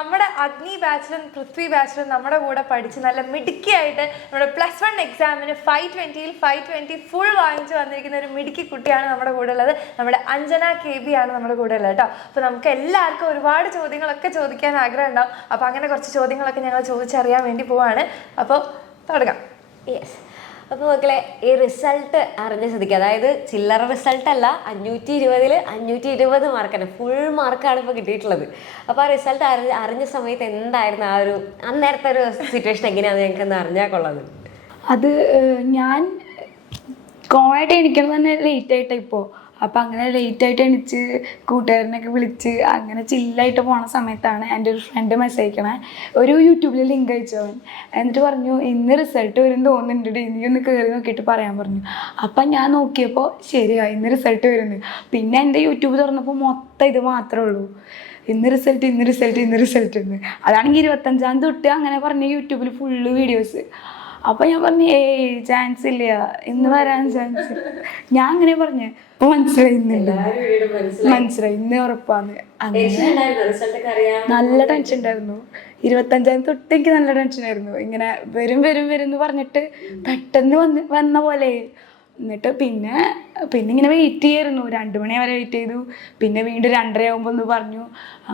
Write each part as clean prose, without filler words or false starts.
നമ്മുടെ അഗ്നി ബാച്ചിലും പൃഥ്വി ബാച്ചിലും നമ്മുടെ കൂടെ പഠിച്ച് നല്ല മിടുക്കിയായിട്ട് നമ്മുടെ +1 എക്സാമിന് 520-ൽ 520 ഫുൾ വാങ്ങിച്ച് വന്നിരിക്കുന്ന ഒരു മിടുക്കി കുട്ടിയാണ് നമ്മുടെ കൂടെ ഉള്ളത്. നമ്മുടെ അഞ്ജന KB ആണ് നമ്മുടെ കൂടെ ഉള്ളത് കേട്ടോ. അപ്പോൾ നമുക്ക് എല്ലാവർക്കും ഒരുപാട് ചോദ്യങ്ങളൊക്കെ ചോദിക്കാൻ ആഗ്രഹം ഉണ്ടാവും. അപ്പോൾ അങ്ങനെ കുറച്ച് ചോദ്യങ്ങളൊക്കെ ഞങ്ങൾ ചോദിച്ചറിയാൻ വേണ്ടി പോവാണ്. അപ്പോൾ തുടങ്ങാം. യെസ്. അപ്പോൾ മക്കളെ, ഈ റിസൾട്ട് അറിഞ്ഞ സ്ഥിതിക്ക്, അതായത് ചില്ലറ റിസൾട്ട് അല്ല, 520-ൽ 520 മാർക്കാണ്, ഫുൾ മാർക്കാണ് ഇപ്പോൾ കിട്ടിയിട്ടുള്ളത്. അപ്പോൾ ആ റിസൾട്ട് അറിഞ്ഞ സമയത്ത് എന്തായിരുന്നു ആ ഒരു അന്നേരത്തെ ഒരു സിറ്റുവേഷൻ എങ്ങനെയാണെന്ന് ഞങ്ങൾക്കൊന്ന് അറിഞ്ഞാൽ കൊള്ളാം. അത് ഞാൻ കോണായിട്ട് എണിക്കണം തന്നെ ലേറ്റ് ആയിട്ട് ഇപ്പോൾ. അപ്പം അങ്ങനെ ലേറ്റായിട്ട് എണിച്ച് കൂട്ടുകാരനൊക്കെ വിളിച്ച് അങ്ങനെ ചില്ലായിട്ട് പോണ സമയത്താണ് എൻ്റെ ഒരു ഫ്രണ്ട് മെസ്സേജ് അയക്കണേ. ഒരു യൂട്യൂബിൽ ലിങ്ക് അയച്ചവൻ. എന്നിട്ട് പറഞ്ഞു ഇന്ന് റിസൾട്ട് വരും തോന്നുന്നുണ്ട്, നീ ഒന്ന് കയറി നോക്കിയിട്ട് പറയാൻ പറഞ്ഞു. അപ്പം ഞാൻ നോക്കിയപ്പോൾ ശരിയാ, ഇന്ന് റിസൾട്ട് വരുന്നു. പിന്നെ എൻ്റെ യൂട്യൂബ് തുറന്നപ്പോൾ മൊത്തം ഇത് മാത്രമേ ഉള്ളൂ, ഇന്ന് റിസൾട്ട് എന്ന്. അതാണെങ്കിൽ 25-ാം തൊട്ട് അങ്ങനെ പറഞ്ഞ യൂട്യൂബിൽ ഫുള്ള് വീഡിയോസ്. അപ്പം ഞാൻ പറഞ്ഞു ചാൻസ് ഇല്ല, ഇന്ന് വരാൻ ചാൻസ് ഇല്ല. ഞാൻ അങ്ങനെ പറഞ്ഞു. അപ്പോൾ മനസ്സിലായി ഇന്ന് ഉറപ്പാന്ന്. അങ്ങനെ നല്ല ടെൻഷൻ ഉണ്ടായിരുന്നു. 25-ാം തൊട്ട് എനിക്ക് നല്ല ടെൻഷനായിരുന്നു. ഇങ്ങനെ വരും എന്ന് പറഞ്ഞിട്ട് പെട്ടെന്ന് വന്ന പോലെ. എന്നിട്ട് പിന്നെ ഇങ്ങനെ വെയിറ്റ് ചെയ്യായിരുന്നു. 2 മണി വരെ വെയിറ്റ് ചെയ്തു. പിന്നെ വീണ്ടും 2:30 ആകുമ്പോൾ ഒന്ന് പറഞ്ഞു.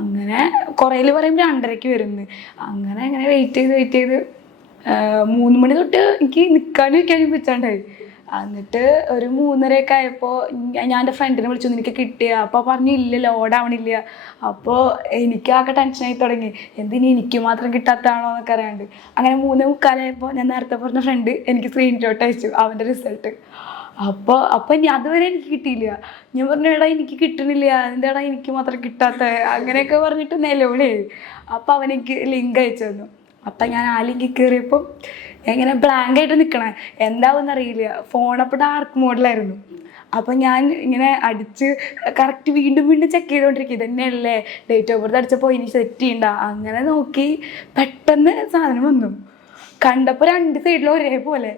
അങ്ങനെ കുറേയിൽ പറയും 2:30-ക്ക് വരുന്നു. അങ്ങനെ വെയിറ്റ് ചെയ്ത് 3 മണി തൊട്ട് എനിക്ക് നിൽക്കാനും വെച്ചാണ്ടായി. എന്നിട്ട് ഒരു 3:30 ആയപ്പോൾ ഞാൻ എൻ്റെ ഫ്രണ്ടിനെ വിളിച്ചു, നിനക്ക് കിട്ടിയ? അപ്പോൾ പറഞ്ഞു ഇല്ല, ലോഡാവണില്ല. അപ്പോൾ എനിക്കാകെ ടെൻഷനായി തുടങ്ങി, എന്തിനി എനിക്ക് മാത്രം കിട്ടാത്തതാണോ എന്നൊക്കെ അറിയാണ്ട്. അങ്ങനെ 3:45 ഞാൻ നേരത്തെ പറഞ്ഞ ഫ്രണ്ട് എനിക്ക് സ്ക്രീൻഷോട്ട് അയച്ചു അവൻ്റെ റിസൾട്ട്. അപ്പോൾ അതുവരെ എനിക്ക് കിട്ടിയില്ല. ഞാൻ പറഞ്ഞു എടാ എനിക്ക് കിട്ടണില്ല, എന്താടാ എനിക്ക് മാത്രം കിട്ടാത്ത, അങ്ങനെയൊക്കെ പറഞ്ഞിട്ട് നിലവിളി. അപ്പോൾ അവനെനിക്ക് ലിങ്ക് അയച്ചു തന്നു. അപ്പം ഞാൻ ആ ലിങ്കിൽ കയറിയപ്പം ഇങ്ങനെ ബ്ലാങ്കായിട്ട് നിൽക്കണേ, എന്താവുമെന്നറിയില്ല. ഫോണപ്പോൾ ഡാർക്ക് മോഡിലായിരുന്നു. അപ്പം ഞാൻ ഇങ്ങനെ അടിച്ച് കറക്റ്റ് വീണ്ടും ചെക്ക് ചെയ്തുകൊണ്ടിരിക്കും, ഇതന്നെയല്ലേ ഡേറ്റ് ഓഫ് ബർത്ത് അടിച്ചപ്പോൾ ഇനി സെറ്റ് ചെയ്യണ്ട. അങ്ങനെ നോക്കി പെട്ടെന്ന് സാധനം വന്നു. കണ്ടപ്പോൾ 2 സൈഡിലും ഒരേപോലെ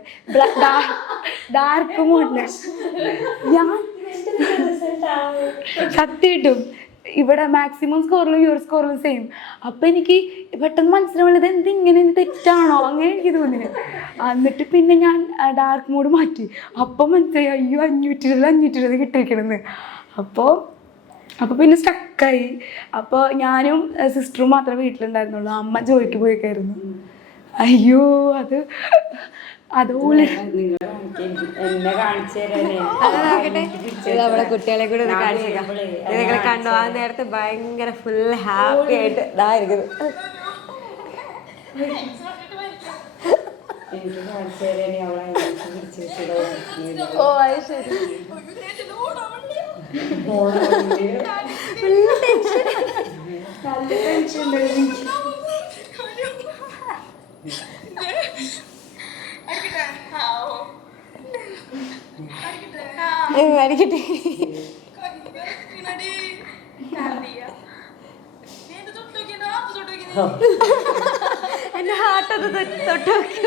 ഡാർക്ക് മോഡില്. ഞാൻ സത്യമായിട്ടും ഇവിടെ മാക്സിമം സ്കോറിലും യുവർ സ്കോറിലും സെയിം. അപ്പം എനിക്ക് പെട്ടെന്ന് മനസ്സിലാവുള്ളത് എന്തിങ്ങനെ തെറ്റാണോ അങ്ങനെ എനിക്ക് തോന്നിയത്. എന്നിട്ട് പിന്നെ ഞാൻ ഡാർക്ക് മോഡ് മാറ്റി. അപ്പം മനസ്സിലായി അയ്യോ 520 കിട്ടിയിരിക്കണമെന്ന്. അപ്പോൾ പിന്നെ സ്റ്റക്കായി. അപ്പോൾ ഞാനും സിസ്റ്ററും മാത്രമേ വീട്ടിലുണ്ടായിരുന്നുള്ളൂ. അമ്മ ജോലിക്ക് പോയേക്കായിരുന്നു. അയ്യോ അതുപോലെ നമ്മളെ കുട്ടികളെ കൂടെ ഒന്ന് കാണിച്ചേക്കാം. നിങ്ങൾ കണ്ടോ, ആ നേരത്തെ ഭയങ്കര ഫുൾ ഹാപ്പി ആയിട്ട് ഇതായിരിക്കുന്നു. ഓ അത് ശരി. അടിക്കട്ടെ. എന്റെ ഹാർട്ടത് തൊട്ട് നോക്കി.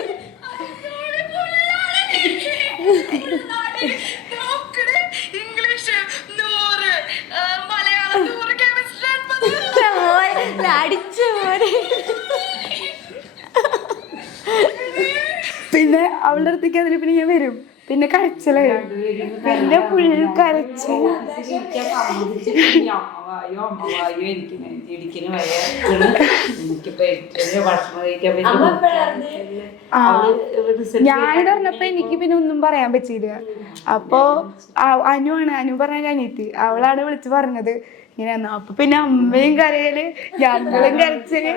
അടിച്ചു പോലെ. പിന്നെ അവളുടെ അടുത്തേക്ക് അതിൽ പിന്നെ ഞാൻ വരും. പിന്നെ കരച്ചിലായി. പിന്നെ ഫുൾ കരച്ചിൽ. ഞാനിവിടെ പറഞ്ഞപ്പോ എനിക്ക് പിന്നെ ഒന്നും പറയാൻ പറ്റിയില്ല. അപ്പൊ അനു പറഞ്ഞ അനിയത്തി, അവളാണ് വിളിച്ച് പറഞ്ഞത് ഇങ്ങനെ. അപ്പൊ പിന്നെ അമ്മയും കരയല്, ഞങ്ങളും കരച്ചില്,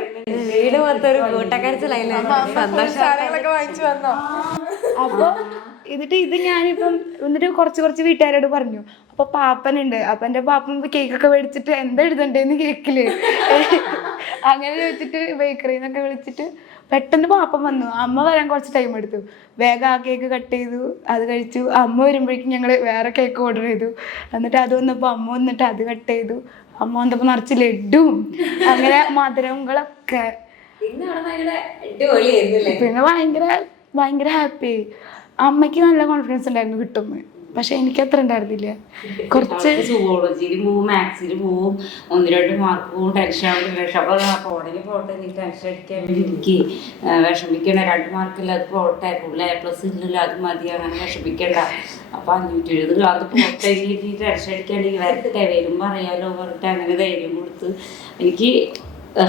വീട് മൊത്തം ഒരു കൂട്ടക്കരച്ചിലായില്ലേ. സാധനങ്ങളൊക്കെ വാങ്ങിച്ചു വന്നോ? അപ്പൊ ഇത് ഞാനിപ്പം എന്നിട്ട് കുറച്ച് വീട്ടുകാരോട് പറഞ്ഞു. അപ്പൊ പാപ്പനുണ്ട്. അപ്പൊ എൻ്റെ പാപ്പൻ കേക്കൊക്കെ മേടിച്ചിട്ട് എന്താ എഴുതണ്ടേന്ന് കേക്കില് അങ്ങനെ ചോദിച്ചിട്ട് ബേക്കറിയിൽ നിന്നൊക്കെ വിളിച്ചിട്ട് പെട്ടെന്ന് പാപ്പൻ വന്നു. അമ്മ വരാൻ കുറച്ച് ടൈം എടുത്തു. വേഗം ആ കേക്ക് കട്ട് ചെയ്തു, അത് കഴിച്ചു. അമ്മ വരുമ്പോഴേക്കും ഞങ്ങൾ വേറെ കേക്ക് ഓർഡർ ചെയ്തു. എന്നിട്ട് അത് വന്നപ്പോൾ അമ്മ വന്നിട്ട് അത് കട്ട് ചെയ്തു. അമ്മ വന്നപ്പോൾ നിറച്ച് ലഡുവും അങ്ങനെ മധുരങ്ങളൊക്കെ. പിന്നെ ഭയങ്കര ഹാപ്പി. അമ്മയ്ക്ക് നല്ല കോൺഫിഡൻസ് ഉണ്ടായിരുന്നു കിട്ടുമെന്ന്. പക്ഷെ എനിക്ക് അത്ര ഉണ്ടായിരുന്നില്ല. കുറച്ച് സുവോളജിയിൽ പോവും, മാത്സിൽ പോവും, 1-2 മാർക്ക് പോവും, ടെൻഷൻ ആവുന്നില്ല. അപ്പോൾ പോണെങ്കിൽ പോട്ടെ, നീ ടെൻഷൻ അടിക്കാൻ വേണ്ടി ഇരിക്കേ, വിഷമിക്കണ്ട, 2 മാർക്കില്ല അത് പോട്ടെ, A+ ഇല്ലല്ലോ അത് മതി, അങ്ങനെ വിഷമിക്കണ്ട. അപ്പോൾ 520 അത് പോട്ടെ, നീ ടെൻഷൻ അടിക്കാണ്ടെങ്കിൽ വരട്ടെ, വരുമ്പോൾ അറിയാലോ പറഞ്ഞിട്ട് അങ്ങനെ ധൈര്യം കൊടുത്ത് എനിക്ക്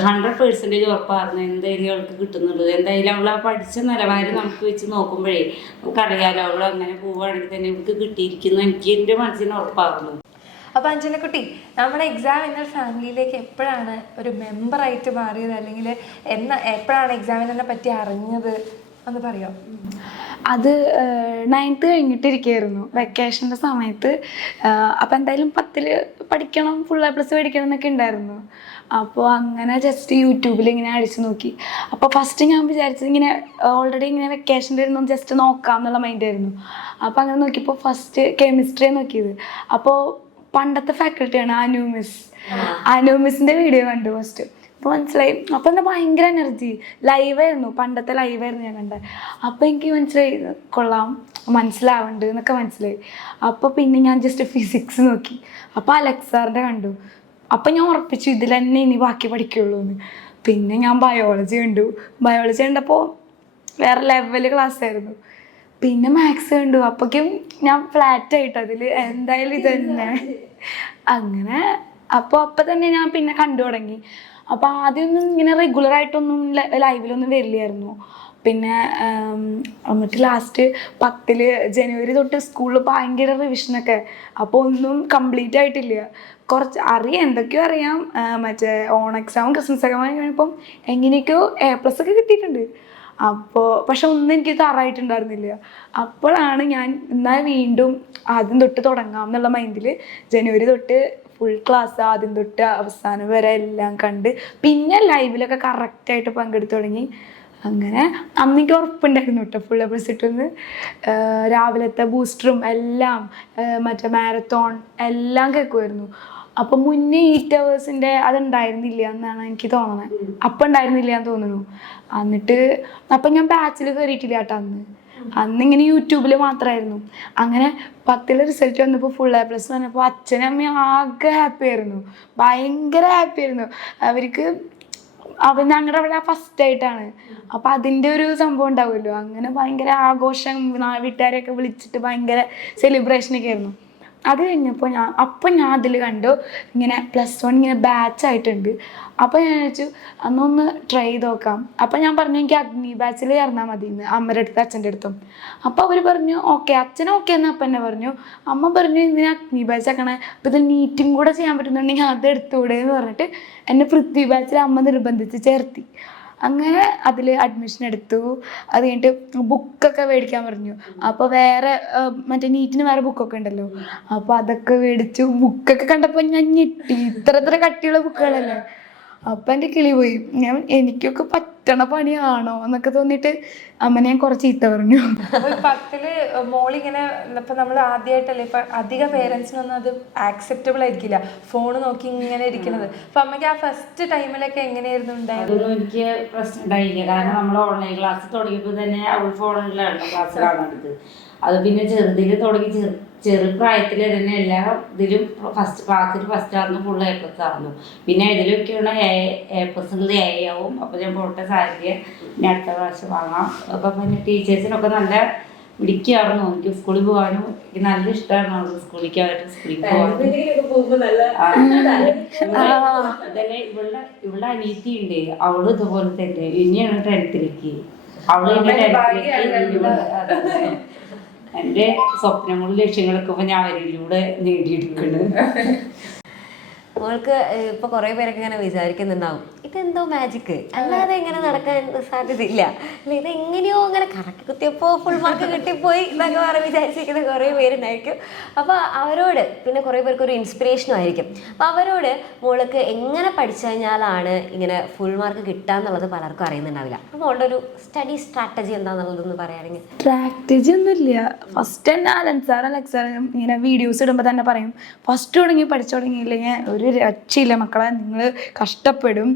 100% ഉറപ്പായിരുന്നു എന്തായാലും അവൾക്ക് കിട്ടുന്നുള്ളത്. എന്തായാലും അവൾ ആ പഠിച്ച നിലവാരം നമുക്ക് വെച്ച് നോക്കുമ്പോഴേ നമുക്കറിയാലോ അവൾ അങ്ങനെ പോവുകയാണെങ്കിൽ തന്നെ അവൾക്ക് കിട്ടിയിരിക്കുന്നു, എനിക്ക് എൻ്റെ മനസ്സിന് ഉറപ്പായിരുന്നു. അപ്പോൾ അഞ്ജനക്കുട്ടി, നമ്മുടെ എക്സാമിനർ ഫാമിലിയിലേക്ക് എപ്പോഴാണ് ഒരു മെമ്പറായിട്ട് മാറിയത്, അല്ലെങ്കിൽ എപ്പോഴാണ് എക്സാമിനറിനെ പറ്റി അറിഞ്ഞത് ഒന്ന് പറയോ? അത് 9th കഴിഞ്ഞിട്ടിരിക്കുകയായിരുന്നു, വെക്കേഷൻ്റെ സമയത്ത്. അപ്പം എന്തായാലും 10ൽ പഠിക്കണം, ഫുൾ A+ പഠിക്കണം എന്നൊക്കെ ഉണ്ടായിരുന്നു. അപ്പോൾ അങ്ങനെ ജസ്റ്റ് യൂട്യൂബിൽ ഇങ്ങനെ അടിച്ചു നോക്കി. അപ്പോൾ ഫസ്റ്റ് ഞാൻ വിചാരിച്ചത് ഇങ്ങനെ ഓൾറെഡി ഇങ്ങനെ വെക്കേഷൻ്റെ ഇരുന്നു ജസ്റ്റ് നോക്കാം എന്നുള്ള മൈൻഡായിരുന്നു. അപ്പോൾ അങ്ങനെ നോക്കിയപ്പോൾ ഫസ്റ്റ് കെമിസ്ട്രിയാണ് നോക്കിയത്. അപ്പോൾ പണ്ടത്തെ ഫാക്കൽറ്റിയാണ് അനു മിസ്സിൻ്റെ വീഡിയോ കണ്ടു ഫസ്റ്റ്. അപ്പോൾ മനസ്സിലായി. അപ്പോൾ എന്താ ഭയങ്കര എനർജി, ലൈവായിരുന്നു, പണ്ടത്തെ ലൈവായിരുന്നു ഞാൻ കണ്ടത്. അപ്പോൾ എനിക്ക് മനസ്സിലായി കൊള്ളാം, മനസ്സിലാവുന്നുണ്ട് എന്നൊക്കെ മനസ്സിലായി. അപ്പോൾ പിന്നെ ഞാൻ ജസ്റ്റ് ഫിസിക്സ് നോക്കി. അപ്പോൾ അലക്സാറിൻ്റെ കണ്ടു. അപ്പം ഞാൻ ഉറപ്പിച്ചു ഇതിൽ തന്നെ ഇനി ബാക്കി പഠിക്കുള്ളൂ എന്ന്. പിന്നെ ഞാൻ ബയോളജി കണ്ടപ്പോൾ വേറെ ലെവൽ ക്ലാസ് ആയിരുന്നു. പിന്നെ മാത്സ് കണ്ടു. അപ്പോഴേക്കും ഞാൻ ഫ്ലാറ്റായിട്ട് അതിൽ എന്തായാലും ഇത് തന്നെ അങ്ങനെ. അപ്പം തന്നെ ഞാൻ പിന്നെ കണ്ടു തുടങ്ങി. അപ്പോൾ ആദ്യമൊന്നും ഇങ്ങനെ റെഗുലറായിട്ടൊന്നും ലൈവിലൊന്നും വരില്ലായിരുന്നു. പിന്നെ എന്നിട്ട് ലാസ്റ്റ് 10ൽ ജനുവരി തൊട്ട് സ്കൂളിൽ ഭയങ്കര റിവിഷനൊക്കെ. അപ്പോൾ ഒന്നും കംപ്ലീറ്റ് ആയിട്ടില്ല. കുറച്ച് അറിയാം, എന്തൊക്കെയോ അറിയാം. മറ്റേ ഓൺ എക്സാമും ക്രിസ്മസ് എക്സാമും കഴിഞ്ഞപ്പം എങ്ങനെയൊക്കെയോ A+ ഒക്കെ കിട്ടിയിട്ടുണ്ട്. അപ്പോൾ പക്ഷെ ഒന്നും എനിക്ക് തറായിട്ടുണ്ടായിരുന്നില്ല. അപ്പോഴാണ് ഞാൻ എന്നാൽ വീണ്ടും ആദ്യം തൊട്ട് തുടങ്ങാം എന്നുള്ള മൈൻഡിൽ ജനുവരി തൊട്ട് ഫുൾ ക്ലാസ് ആദ്യം തൊട്ട് അവസാനം വരെ എല്ലാം കണ്ട് പിന്നെ ലൈവിലൊക്കെ കറക്റ്റായിട്ട് പങ്കെടുത്തു തുടങ്ങി. അങ്ങനെ അന്നെനിക്ക് ഉറപ്പുണ്ടായിരുന്നു കേട്ടോ ഫുൾ A+ കിട്ടുമെന്ന്. രാവിലത്തെ ബൂസ്റ്ററും എല്ലാം മറ്റേ മാരത്തോൺ എല്ലാം കേൾക്കുമായിരുന്നു. അപ്പം മുന്നേ 8 hours അതുണ്ടായിരുന്നില്ല എന്നാണ് എനിക്ക് തോന്നുന്നത്. അപ്പം ഉണ്ടായിരുന്നില്ല എന്ന് തോന്നുന്നു. എന്നിട്ട് അപ്പം ഞാൻ ബാച്ചിൽ കയറിയിട്ടില്ല കേട്ടോ അന്നിങ്ങനെ യൂട്യൂബിൽ മാത്രമായിരുന്നു. അങ്ങനെ 10ൽ റിസൾട്ട് വന്നപ്പോൾ ഫുൾ A+ വന്നപ്പോൾ അച്ഛനും അമ്മയും ആകെ ഹാപ്പി ആയിരുന്നു, ഭയങ്കര ഹാപ്പി ആയിരുന്നു. അവർക്ക് ഞങ്ങളുടെ അവിടെ ഫസ്റ്റായിട്ടാണ്. അപ്പം അതിൻ്റെ ഒരു സംഭവം ഉണ്ടാവുമല്ലോ, അങ്ങനെ ഭയങ്കര ആഘോഷം, വീട്ടുകാരെയൊക്കെ വിളിച്ചിട്ട് ഭയങ്കര സെലിബ്രേഷനൊക്കെ ആയിരുന്നു. അത് കഴിഞ്ഞപ്പോൾ ഞാൻ അതിൽ കണ്ടു ഇങ്ങനെ +1 ഇങ്ങനെ ബാച്ചായിട്ടുണ്ട്. അപ്പോൾ ഞാൻ വിചാരിച്ചു അന്നൊന്ന് ട്രൈ ചെയ്ത് നോക്കാം. അപ്പോൾ ഞാൻ പറഞ്ഞു എനിക്ക് അഗ്നി ബാച്ചിൽ ചേർന്നാൽ മതി എന്ന് അമ്മയുടെ അടുത്ത് അച്ഛൻ്റെ അടുത്തും. അപ്പോൾ അവർ പറഞ്ഞു ഓക്കെ, അച്ഛൻ ഓക്കെ എന്ന് അപ്പം എന്നെ പറഞ്ഞു. അമ്മ പറഞ്ഞു ഇതിന് അഗ്നി ബാച്ച് ആക്കണേ, അപ്പോൾ ഇതിൽ നീറ്റും കൂടെ ചെയ്യാൻ പറ്റുന്നുണ്ടെങ്കിൽ അത് എടുത്തുകൂടെ എന്ന് പറഞ്ഞിട്ട് എന്നെ പൃഥ്വി ബാച്ചിൽ അമ്മ നിർബന്ധിച്ച് ചേർത്തി. അങ്ങനെ അതിൽ അഡ്മിഷൻ എടുത്തു. അത് കഴിഞ്ഞിട്ട് ബുക്കൊക്കെ മേടിക്കാൻ പറഞ്ഞു. അപ്പോൾ വേറെ മറ്റേ നീറ്റിന് വേറെ ബുക്കൊക്കെ ഉണ്ടല്ലോ, അപ്പോൾ അതൊക്കെ മേടിച്ചു. ബുക്കൊക്കെ കണ്ടപ്പോൾ ഞാൻ ഞെട്ടി, ഇത്ര കട്ടിയുള്ള ബുക്കുകളല്ലേ. അപ്പം എൻ്റെ കിളി പോയി. എനിക്കൊക്കെ പറ്റണ പണിയാണോ എന്നൊക്കെ തോന്നിയിട്ട് അമ്മനെ ഞാൻ കുറച്ച് ചീത്ത പറഞ്ഞു. 10ൽ മോളിങ്ങനെ ഇപ്പം നമ്മൾ ആദ്യമായിട്ടല്ലേ, ഇപ്പം അധിക പേരൻസിനൊന്നും അത് ആക്സെപ്റ്റബിൾ ആയിരിക്കില്ല ഫോൺ നോക്കി ഇങ്ങനെ ഇരിക്കുന്നത്. അപ്പം അമ്മയ്ക്ക് ആ ഫസ്റ്റ് ടൈമിലൊക്കെ എങ്ങനെയായിരുന്നു ഉണ്ടായത്? അതൊന്നും എനിക്ക് പ്രശ്നം ഉണ്ടായില്ല. കാരണം നമ്മൾ ഓൺലൈൻ ക്ലാസ് തുടങ്ങിയപ്പോൾ തന്നെ അവൾ ഫോണിലാണ് ക്ലാസ് കാണുന്നത്. അത് പിന്നെ ചെറുതിൽ തുടങ്ങി ചെറുപ്രായത്തിൽ തന്നെ എല്ലാ ഇതിലും ക്ലാസ്സിൽ ഫസ്റ്റ് ആയിരുന്നു, ഫുൾ A+ ആയിരുന്നു. പിന്നെ ഇതിലൊക്കെയുള്ള A+ A ആവും. അപ്പോൾ ഞാൻ പോട്ടെ സാരിക്ക് ഇനി അടുത്ത പ്രാവശ്യം വാങ്ങാം. അപ്പം പിന്നെ ടീച്ചേഴ്സിനൊക്കെ നല്ല പിടിക്കാറുന്നു. എനിക്ക് സ്കൂളിൽ പോകാനും എനിക്ക് നല്ല ഇഷ്ടമായിരുന്നു. അവർക്ക് സ്കൂളിൽ അതല്ലേ ഇവളുടെ അനീതി ഉണ്ട്, അവള് ഇതുപോലെ തന്നെ ഇനിയാണ് 10th അവള് എൻ്റെ സ്വപ്നങ്ങളും ലക്ഷ്യങ്ങളൊക്കെ ഇപ്പൊ ഞാൻ അവരിലൂടെ നേടിയെടുക്കുന്നു. മോൾക്ക് ഇപ്പൊ കുറെ പേരൊക്കെ ഇങ്ങനെ വിചാരിക്കുന്നുണ്ടാവും ഇതെന്തോ മാജിക്ക്, അല്ലാതെ ഇങ്ങനെ നടക്കാൻ സാധ്യതയില്ല, അല്ല ഇതെങ്ങനെയോ അങ്ങനെ കറക്കി കുത്തിയപ്പോൾ ഫുൾ മാർക്ക് കിട്ടിപ്പോയി എന്നൊക്കെ പറഞ്ഞ് വിചാരിച്ചിരിക്കുന്ന കുറേ പേരുണ്ടായിരിക്കും. അപ്പോൾ അവരോട് പിന്നെ കുറേ പേർക്ക് ഒരു ഇൻസ്പിറേഷനും ആയിരിക്കും. അപ്പോൾ അവരോട് മോൾക്ക് എങ്ങനെ പഠിച്ചു കഴിഞ്ഞാലാണ് ഇങ്ങനെ ഫുൾ മാർക്ക് കിട്ടുക എന്നുള്ളത് പലർക്കും അറിയുന്നുണ്ടാവില്ല. അപ്പോൾ മോളുടെ ഒരു സ്റ്റഡി സ്ട്രാറ്റജി എന്താണെന്നുള്ളതൊന്ന് പറയുകയാണെങ്കിൽ? സ്ട്രാറ്റജി ഒന്നുമില്ല. ഫസ്റ്റ് തന്നെ അലക്സാർ ഇങ്ങനെ വീഡിയോസ് ഇടുമ്പോൾ തന്നെ പറയും ഫസ്റ്റ് പഠിച്ചു തുടങ്ങിയില്ലെങ്കിൽ ഒരു രക്ഷയില്ല മക്കളെ, നിങ്ങൾ കഷ്ടപ്പെടും,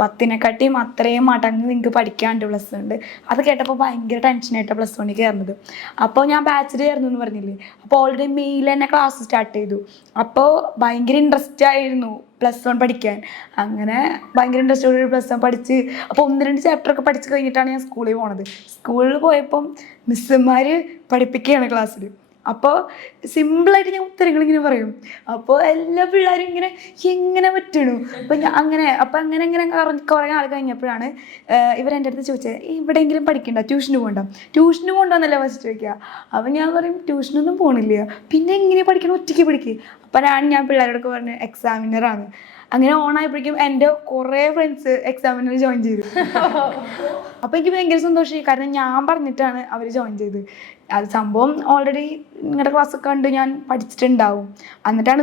10നെക്കാട്ടിയും അത്രയും മടങ്ങ് നിങ്ങൾക്ക് പഠിക്കാണ്ട് +ഉണ്ട്. അത് കേട്ടപ്പോൾ കഴിഞ്ഞപ്പോൾ ഭയങ്കര ടെൻഷനായിട്ടാണ് പ്ലസ് വണ്ണിൽ കയറുന്നത്. അപ്പോൾ ഞാൻ ബാച്ചിൽ കയറുന്നു എന്ന് പറഞ്ഞില്ലേ, അപ്പോൾ ഓൾറെഡി മെയിൽ തന്നെ ക്ലാസ് സ്റ്റാർട്ട് ചെയ്തു. അപ്പോൾ ഭയങ്കര ഇൻട്രസ്റ്റ് ആയിരുന്നു പ്ലസ് വൺ പഠിക്കാൻ. അങ്ങനെ ഭയങ്കര ഇൻട്രസ്റ്റോട് പ്ലസ് വൺ പഠിച്ച് അപ്പോൾ 1-2 ചാപ്റ്ററൊക്കെ പഠിച്ച് കഴിഞ്ഞിട്ടാണ് ഞാൻ സ്കൂളിൽ പോണത്. സ്കൂളിൽ പോയപ്പം മിസ്സുമാർ പഠിപ്പിക്കുകയാണ് ക്ലാസ്സിൽ. അപ്പോൾ സിമ്പിളായിട്ട് ഞാൻ ഉത്തരങ്ങൾ ഇങ്ങനെ പറയും. അപ്പോൾ എല്ലാ പിള്ളേരും ഇങ്ങനെ എങ്ങനെ പറ്റണു. അപ്പോൾ ഞാൻ അങ്ങനെ കുറേ നാൾ കഴിഞ്ഞപ്പോഴാണ് ഇവരെൻ്റെ അടുത്ത് ചോദിച്ചത്, എവിടെയെങ്കിലും പഠിക്കണ്ട, ട്യൂഷന് പോകണ്ട. ട്യൂഷന് പോകണ്ടെന്നല്ല ഫസ്റ്റ് ചോദിക്കുക. അപ്പോൾ ഞാൻ പറയും ട്യൂഷനൊന്നും പോകണില്ല, പിന്നെ എങ്ങനെ പഠിക്കണം, ഒറ്റയ്ക്ക് പഠിക്കുക. അപ്പോൾ ഞാൻ പിള്ളേരോടൊക്കെ പറഞ്ഞു എക്സാമിനറാണ്. അങ്ങനെ ഓണായപ്പോഴേക്കും എൻ്റെ കുറേ ഫ്രണ്ട്സ് എക്സാമിനർ ജോയിൻ ചെയ്തു. അപ്പോൾ എനിക്ക് ഭയങ്കര സന്തോഷമായി, കാരണം ഞാൻ പറഞ്ഞിട്ടാണ് അവർ ജോയിൻ ചെയ്തത്. അത് സംഭവം ഓൾറെഡി നിങ്ങളുടെ ക്ലാസ്സൊക്കെ കണ്ട് ഞാൻ പഠിച്ചിട്ടുണ്ടാവും,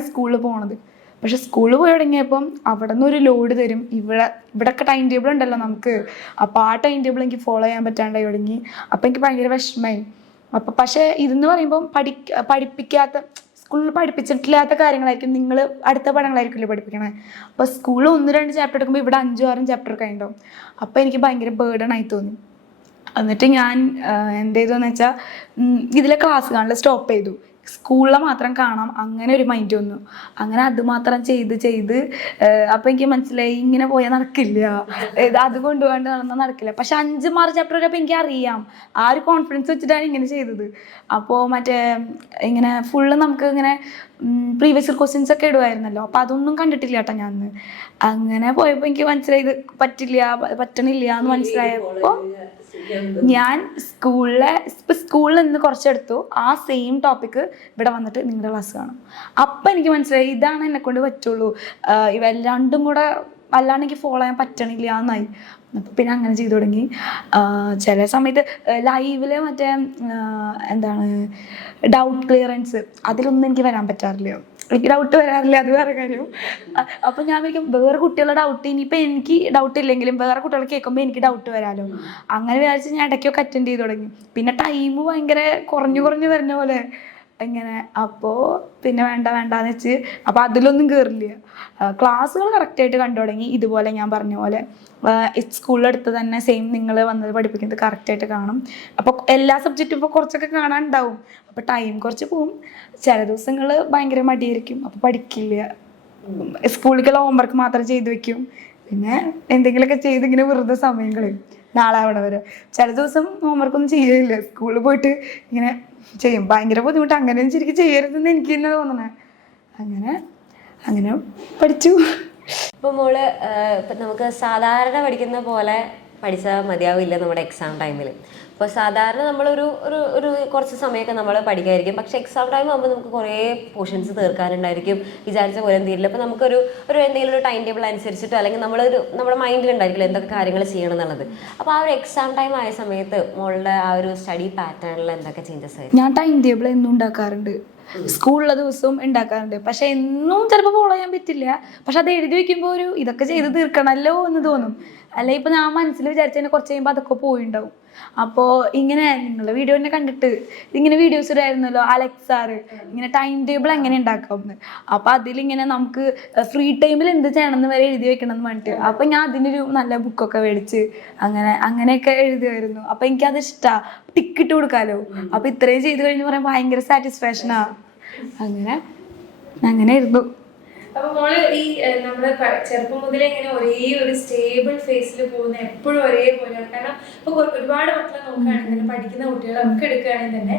സ്കൂളിൽ പോണത്. പക്ഷെ സ്കൂളിൽ പോയി തുടങ്ങിയപ്പം അവിടെ നിന്ന് ഒരു ലോഡ് തരും. ഇവിടെയൊക്കെ ടൈം ടേബിൾ ഉണ്ടല്ലോ നമുക്ക്, അപ്പോൾ ആ ടൈം ടേബിൾ എനിക്ക് ഫോളോ ചെയ്യാൻ പറ്റാണ്ടായി തുടങ്ങി. അപ്പോൾ എനിക്ക് ഭയങ്കര വിഷമമായി. അപ്പോൾ പക്ഷേ ഇതെന്ന് പറയുമ്പം പഠിപ്പിക്കാത്ത, സ്കൂളിൽ പഠിപ്പിച്ചിട്ടില്ലാത്ത കാര്യങ്ങളായിരിക്കും നിങ്ങൾ അടുത്ത പാഠങ്ങളായിരിക്കില്ലേ പഠിപ്പിക്കണേ. അപ്പോൾ സ്കൂളിൽ 1-2 ചാപ്റ്റർ എടുക്കുമ്പോൾ ഇവിടെ 5-6 ചാപ്റ്റർ ഒക്കെ ഉണ്ടാവും. അപ്പോൾ എനിക്ക് ഭയങ്കര ബേർഡൺ ആയി തോന്നി. എന്നിട്ട് ഞാൻ എന്ത് ചെയ്തതെന്ന് വെച്ചാൽ ഇതിലെ ക്ലാസ് കാണൽ സ്റ്റോപ്പ് ചെയ്തു. സ്കൂളിലെ മാത്രം കാണാം അങ്ങനെ ഒരു മൈൻഡ് വന്നു. അങ്ങനെ അത് മാത്രം ചെയ്ത് അപ്പോൾ എനിക്ക് മനസ്സിലായി ഇങ്ങനെ പോയാൽ നടക്കില്ല, അത് കൊണ്ടുപോകാണ്ട് നടക്കില്ല. പക്ഷെ 5-6 ചാപ്റ്റർ വരെയപ്പോൾ എനിക്ക് അറിയാം. ആ ഒരു കോൺഫിഡൻസ് വെച്ചിട്ടാണ് ഇങ്ങനെ ചെയ്തത്. അപ്പോൾ ഇങ്ങനെ ഫുള്ള് നമുക്ക് ഇങ്ങനെ പ്രീവിയസ് ക്വസ്റ്റ്യൻസ് ഒക്കെ ഇടുമായിരുന്നല്ലോ, അപ്പോൾ അതൊന്നും കണ്ടിട്ടില്ല കേട്ടോ ഞാൻ. അങ്ങനെ പോയപ്പോൾ എനിക്ക് മനസ്സിലായി ഇത് പറ്റണില്ല എന്ന് മനസ്സിലായപ്പോൾ ഞാൻ സ്കൂളിൽ നിന്ന് കുറച്ചെടുത്തു. ആ സെയിം ടോപ്പിക്ക് ഇവിടെ വന്നിട്ട് നിങ്ങളുടെ ക്ലാസ് കാണും. അപ്പം എനിക്ക് മനസ്സിലായി ഇതാണ് എന്നെക്കൊണ്ട് പറ്റുള്ളൂ, ഇവ രണ്ടും കൂടെ അല്ലാണ്ട് എനിക്ക് ഫോളോ ചെയ്യാൻ പറ്റണില്ല എന്നായി. അപ്പം പിന്നെ അങ്ങനെ ചെയ്തു തുടങ്ങി. ചില സമയത്ത് ലൈവിൽ ഡൗട്ട് ക്ലിയറൻസ് അതിലൊന്നും എനിക്ക് വരാൻ പറ്റാറില്ല. എനിക്ക് ഡൗട്ട് വരാറില്ല, അത് വേറെ കാര്യം. അപ്പം ഞാൻ വിളിക്കും വേറെ കുട്ടികളുടെ ഡൗട്ട്, ഇനിയിപ്പോൾ എനിക്ക് ഡൗട്ട് ഇല്ലെങ്കിലും വേറെ കുട്ടികൾ കേൾക്കുമ്പോൾ എനിക്ക് ഡൗട്ട് വരാമല്ലോ. അങ്ങനെ വിചാരിച്ച് ഞാൻ ഇടയ്ക്കൊക്കെ അറ്റൻഡ് ചെയ്ത് തുടങ്ങി. പിന്നെ ടൈം ഭയങ്കര കുറഞ്ഞു വരുന്ന പോലെ ഇങ്ങനെ. അപ്പോൾ പിന്നെ വേണ്ടാന്ന് വെച്ച് അപ്പോൾ അതിലൊന്നും കയറില്ല. ക്ലാസ്സുകൾ കറക്റ്റായിട്ട് കണ്ടു തുടങ്ങി. ഇതുപോലെ ഞാൻ പറഞ്ഞ പോലെ സ്കൂളിലെടുത്ത് തന്നെ സെയിം നിങ്ങൾ വന്നത് പഠിപ്പിക്കുന്നത് കറക്റ്റായിട്ട് കാണും. അപ്പോൾ എല്ലാ സബ്ജക്റ്റും ഇപ്പോൾ കുറച്ചൊക്കെ കാണാനുണ്ടാവും. അപ്പോൾ ടൈം കുറച്ച് പോവും. ചില ദിവസങ്ങൾ ഭയങ്കര മടിയായിരിക്കും, അപ്പോൾ പഠിക്കില്ല. സ്കൂളിലേക്കുള്ള ഹോംവർക്ക് മാത്രം ചെയ്ത് വെക്കും. പിന്നെ എന്തെങ്കിലുമൊക്കെ ചെയ്തിങ്ങനെ വെറുതെ സമയം കളയും നാളെ ആവണ വരെ. ചില ദിവസം ഹോംവർക്കൊന്നും ചെയ്യില്ല, സ്കൂളിൽ പോയിട്ട് ഇങ്ങനെ ചെയ്യും. ഭയങ്കര ബുദ്ധിമുട്ട്. അങ്ങനെയൊന്നും ശരിക്കും ചെയ്യരുതെന്ന് എനിക്ക് തന്നെ തോന്നണേ. അങ്ങനെ പഠിച്ചു. ഇപ്പോൾ മോള് ഇപ്പം നമുക്ക് സാധാരണ പഠിക്കുന്ന പോലെ പഠിച്ചാൽ മതിയാവില്ല നമ്മുടെ എക്സാം ടൈമിൽ. അപ്പോൾ സാധാരണ നമ്മളൊരു കുറച്ച് സമയമൊക്കെ നമ്മൾ പഠിക്കായിരിക്കും. പക്ഷേ എക്സാം ടൈം ആകുമ്പോൾ നമുക്ക് കുറേ പോർഷൻസ് തീർക്കാനുണ്ടായിരിക്കും, വിചാരിച്ച പോലെ തീരില്ല. അപ്പോൾ നമുക്കൊരു എന്തെങ്കിലും ഒരു ടൈം ടേബിൾ അനുസരിച്ചിട്ടോ അല്ലെങ്കിൽ നമ്മുടെ മൈൻഡിലുണ്ടായിരിക്കില്ല എന്തൊക്കെ കാര്യങ്ങൾ ചെയ്യണം എന്നുള്ളത്. അപ്പോൾ ആ ഒരു എക്സാം ടൈം ആയ സമയത്ത് മോളുടെ ആ ഒരു സ്റ്റഡി പാറ്റേണിൽ എന്തൊക്കെ ചേഞ്ചസ് ആയിരുന്നു? ഞാൻ ടൈം ടേബിൾ എന്നും ഉണ്ടാക്കാറുണ്ട്, സ്കൂളിലെ ദിവസവും ഉണ്ടാക്കാറുണ്ട്. പക്ഷെ എന്നും ചിലപ്പോൾ ഫോളോ ചെയ്യാൻ പറ്റില്ല. പക്ഷെ അത് എഴുതി വെക്കുമ്പോൾ ഇതൊക്കെ ചെയ്ത് തീർക്കണമല്ലോ എന്ന് തോന്നും. അല്ലെ ഇപ്പം ഞാൻ മനസ്സിൽ വിചാരിച്ചതിനെ കുറച്ച് കഴിയുമ്പോൾ അതൊക്കെ പോയിണ്ടാവും. അപ്പോൾ ഇങ്ങനെ നിങ്ങളുടെ വീഡിയോ തന്നെ കണ്ടിട്ട് ഇങ്ങനെ വീഡിയോസ് ഇടായിരുന്നല്ലോ അലക്സാറ്, ഇങ്ങനെ ടൈം ടേബിൾ എങ്ങനെ ഉണ്ടാക്കാമെന്ന്. അപ്പോൾ അതിലിങ്ങനെ നമുക്ക് ഫ്രീ ടൈമിൽ എന്ത് ചെയ്യണമെന്ന് വരെ എഴുതി വെക്കണം എന്ന് പറഞ്ഞിട്ട് അപ്പോൾ ഞാൻ അതിനൊരു നല്ല ബുക്കൊക്കെ മേടിച്ച് അങ്ങനെയൊക്കെ എഴുതുമായിരുന്നു. അപ്പോൾ എനിക്കത് ഇഷ്ടമാണ്, ടിക്കിട്ട് കൊടുക്കാമല്ലോ. അപ്പോൾ ഇത്രയും ചെയ്ത് കഴിഞ്ഞ് പറയാൻ ഭയങ്കര സാറ്റിസ്ഫാക്ഷനാണ്. അങ്ങനെ ആയിരുന്നു. അപ്പൊ മോള് ഈ നമ്മള് ചെറുപ്പം മുതലേ ഇങ്ങനെ ഒരേ ഒരു സ്റ്റേബിൾ ഫേസിൽ പോകുന്ന എപ്പോഴും ഒരേപോലെയാണ്. കാരണം ഇപ്പൊ ഒരുപാട് മക്കളെ നോക്കുകയാണെങ്കിൽ തന്നെ പഠിക്കുന്ന കുട്ടികളെ നമുക്ക് എടുക്കുകയാണെങ്കിൽ തന്നെ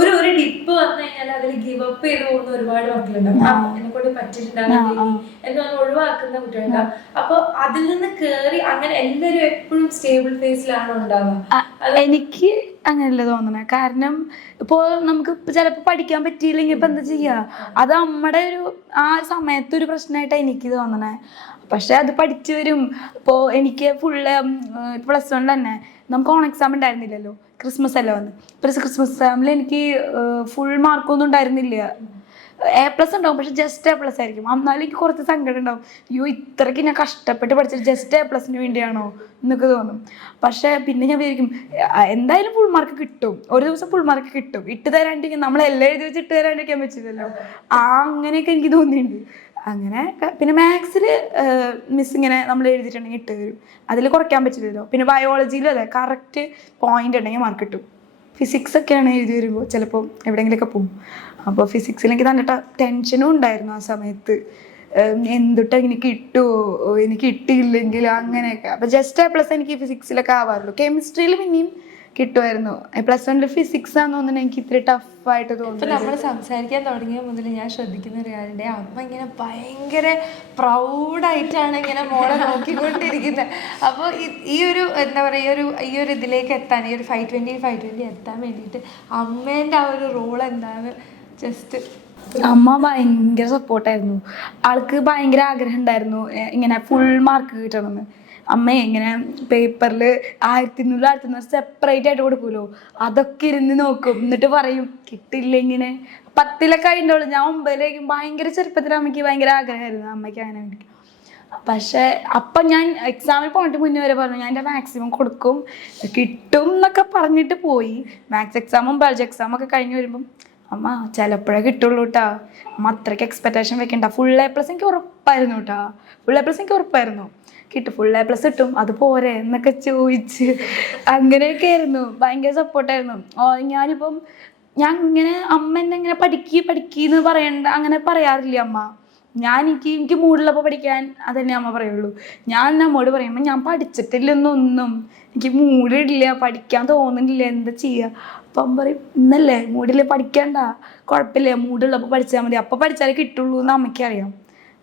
ഒരു ഡിപ്പ് വന്നു കഴിഞ്ഞാൽ അതിൽ ഗിവ് അപ്പ് ചെയ്ത് പോകുന്ന ഒരുപാട് മക്കളുണ്ടാവും. എന്നെ കൊണ്ട് പറ്റിയിട്ടുണ്ടാകും എന്നൊന്ന് ഒഴിവാക്കുന്ന കുട്ടികളുണ്ടാവും. അപ്പൊ അതിൽ നിന്ന് കേറി അങ്ങനെ എല്ലാവരും എപ്പോഴും സ്റ്റേബിൾ ഫേസിലാണോ ഉണ്ടാവുക? എനിക്ക് അങ്ങനെയല്ല തോന്നണേ. കാരണം ഇപ്പോൾ നമുക്ക് ചിലപ്പോൾ പഠിക്കാൻ പറ്റിയില്ലെങ്കിൽ ഇപ്പം എന്താ ചെയ്യുക, അത് നമ്മുടെ ആ സമയത്തൊരു പ്രശ്നമായിട്ടാണ് എനിക്ക് തോന്നണേ. പക്ഷെ അത് പഠിച്ചു വരും. ഇപ്പോൾ എനിക്ക് ഫുള്ള് പ്ലസ് വൺ തന്നെ നമുക്ക് ഓൺ എക്സാം ഉണ്ടായിരുന്നില്ലല്ലോ, ക്രിസ്മസ് അല്ല വന്ന്. ക്രിസ്മസ് എക്സാമിൽ എനിക്ക് ഫുൾ മാർക്കൊന്നും ഉണ്ടായിരുന്നില്ല. A+ ഉണ്ടാവും, പക്ഷെ ജസ്റ്റ് A+ ആയിരിക്കും. എന്നാലും എനിക്ക് കുറച്ച് സങ്കടം ഉണ്ടാവും. അയ്യോ ഇത്രയ്ക്ക് ഞാൻ കഷ്ടപ്പെട്ട് പഠിച്ചിട്ട് ജസ്റ്റ് A+ന് വേണ്ടിയാണോ എന്നൊക്കെ തോന്നും. പക്ഷെ പിന്നെ ഞാൻ വിചാരിക്കും എന്തായാലും ഫുൾ മാർക്ക് കിട്ടും, ഒരു ദിവസം ഫുൾ മാർക്ക് കിട്ടും. ഇട്ട് തരാണ്ടിരിക്കും, നമ്മളെല്ലാം എഴുതി വെച്ച് ഇട്ട് തരാണ്ടിരിക്കാൻ പറ്റില്ലല്ലോ. അങ്ങനെയൊക്കെ എനിക്ക് തോന്നിയിട്ടുണ്ട്. അങ്ങനെ പിന്നെ മാത്സിൽ മിസ് ഇങ്ങനെ നമ്മൾ എഴുതിയിട്ടുണ്ടെങ്കിൽ ഇട്ട് തരും, അതിൽ കുറയ്ക്കാൻ പറ്റില്ലല്ലോ. പിന്നെ ബയോളജിയിലും അതെ, കറക്റ്റ് പോയിന്റ് ഉണ്ടെങ്കിൽ മാർക്ക് കിട്ടും. ഫിസിക്സ് ഒക്കെയാണ് എഴുതി വരുമ്പോൾ ചിലപ്പോൾ എവിടെയെങ്കിലുമൊക്കെ പോകും. അപ്പോൾ ഫിസിക്സിൽ എനിക്ക് നല്ല ടെൻഷനും ഉണ്ടായിരുന്നു ആ സമയത്ത്. എന്തുട്ടാ എനിക്ക് കിട്ടുമോ, എനിക്ക് കിട്ടിയില്ലെങ്കിൽ അങ്ങനെയൊക്കെ. അപ്പോൾ ജസ്റ്റ് A+ എനിക്ക് ഫിസിക്സിലൊക്കെ ആവാറുള്ളൂ. കെമിസ്ട്രിയിൽ പിന്നെയും കിട്ടുമായിരുന്നു. +1 ഫിസിക്സ് ആണെന്ന് തോന്നുന്നു എനിക്ക് ഇത്തിരി ടഫായിട്ട് ഇപ്പൊ തോന്നുന്നു. നമ്മൾ സംസാരിക്കാൻ തുടങ്ങിയ മുതൽ ഞാൻ ശ്രദ്ധിക്കുന്ന ഒരു കാര്യമുണ്ട്, അമ്മ ഇങ്ങനെ ഭയങ്കര പ്രൗഡായിട്ടാണ് ഇങ്ങനെ മോളെ നോക്കിക്കൊണ്ടിരിക്കുന്നത്. അപ്പോൾ ഈ ഒരു എന്താ പറയുക, ഈ ഒരു ഇതിലേക്ക് എത്താൻ, ഈ ഒരു 520 എത്താൻ വേണ്ടിയിട്ട് അമ്മേൻ്റെ ആ ഒരു റോൾ എന്താണ്? ജസ്റ്റ് അമ്മ ഭയങ്കര സപ്പോർട്ടായിരുന്നു. ആൾക്ക് ഭയങ്കര ആഗ്രഹം ഉണ്ടായിരുന്നു ഇങ്ങനെ ഫുൾ മാർക്ക് കിട്ടണമെന്ന്. അമ്മ ഇങ്ങനെ പേപ്പറിൽ 1200 സെപ്പറേറ്റ് ആയിട്ട് കൊടുക്കുമല്ലോ, അതൊക്കെ ഇരുന്ന് നോക്കും. എന്നിട്ട് പറയും കിട്ടില്ല ഇങ്ങനെ. 10ലൊക്കെ ആയിട്ടുള്ളൂ, ഞാൻ 9ലേക്കും. ഭയങ്കര ചെറുപ്പത്തിൽ അമ്മയ്ക്ക് ഭയങ്കര ആഗ്രഹമായിരുന്നു അമ്മയ്ക്ക് അങ്ങനെ വേണ്ടി. പക്ഷേ അപ്പം ഞാൻ എക്സാമിൽ പോയിട്ട് മുന്നേ വരെ പറഞ്ഞു ഞാൻ എൻ്റെ മാക്സിമം കൊടുക്കും, കിട്ടും എന്നൊക്കെ പറഞ്ഞിട്ട് പോയി. മാത്സ് എക്സാമും ബയോളജി എക്സാമും ഒക്കെ കഴിഞ്ഞ് വരുമ്പം അമ്മ ചിലപ്പോഴേ കിട്ടുള്ളൂ കേട്ടാ, അമ്മ അത്രയ്ക്ക് എക്സ്പെക്റ്റേഷൻ വെക്കണ്ട, ഫുൾ A+ എനിക്ക് ഉറപ്പായിരുന്നു കേട്ടാ, ഫുൾ A+ എനിക്ക് ഉറപ്പായിരുന്നു, ഫുൾ A+ കിട്ടും, അത് പോരെ എന്നൊക്കെ ചോദിച്ച് അങ്ങനെയൊക്കെ ആയിരുന്നു. ഭയങ്കര സപ്പോർട്ടായിരുന്നു. ഞാനിപ്പം ഞാൻ ഇങ്ങനെ അമ്മ എന്നെ ഇങ്ങനെ പഠിക്കീന്ന് പറയണ്ട അങ്ങനെ പറയാറില്ല അമ്മ. എനിക്ക് മൂടുള്ളപ്പോൾ പഠിക്കാൻ അതന്നെ അമ്മ പറയുള്ളൂ. ഞാൻ നമ്മോട് പറയുമ്പോൾ ഞാൻ പഠിച്ചിട്ടില്ലെന്നൊന്നും, എനിക്ക് മൂടില്ല, പഠിക്കാൻ തോന്നുന്നില്ല, എന്താ ചെയ്യുക. അപ്പം പറയും ഇന്നല്ലേ മൂടില്ല, പഠിക്കണ്ട, കുഴപ്പമില്ല, മൂടുള്ളപ്പോൾ പഠിച്ചാൽ മതി, അപ്പോൾ പഠിച്ചാലേ കിട്ടുള്ളൂ എന്ന് അമ്മയ്ക്കറിയാം.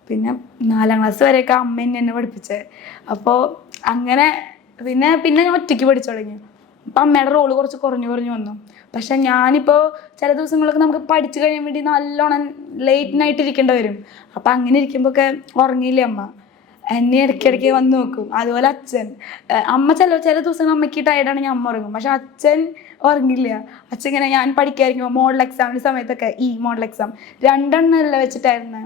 പിന്നെ 4ാം ക്ലാസ് വരെയൊക്കെ അമ്മ എന്നെ പഠിപ്പിച്ചത്. അപ്പോൾ അങ്ങനെ പിന്നെ ഞാൻ ഒറ്റയ്ക്ക് പഠിച്ചു തുടങ്ങി. അപ്പം അമ്മയുടെ റോള് കുറച്ച് കുറഞ്ഞു വന്നു. പക്ഷെ ഞാനിപ്പോൾ ചില ദിവസങ്ങളൊക്കെ നമുക്ക് പഠിച്ചു കഴിയാൻ വേണ്ടി നല്ലോണം ലേറ്റ് നൈറ്റ് ഇരിക്കേണ്ടി വരും. അപ്പം അങ്ങനെ ഇരിക്കുമ്പോഴൊക്കെ ഉറങ്ങിയില്ലേ അമ്മ, എന്നെ ഇടയ്ക്കിടയ്ക്ക് വന്ന് നോക്കും. അതുപോലെ അച്ഛൻ, അമ്മ ചില ദിവസങ്ങൾ അമ്മയ്ക്ക് ടയർഡാണെങ്കിൽ അമ്മ ഉറങ്ങും, പക്ഷെ അച്ഛൻ ഉറങ്ങില്ല. അച്ഛൻ ഇങ്ങനെ ഞാൻ പഠിക്കാതിരിക്കുമ്പോൾ മോഡൽ എക്സാമിൻ്റെ സമയത്തൊക്കെ മോഡൽ എക്സാം 2 എണ്ണമല്ല വെച്ചിട്ടായിരുന്നു.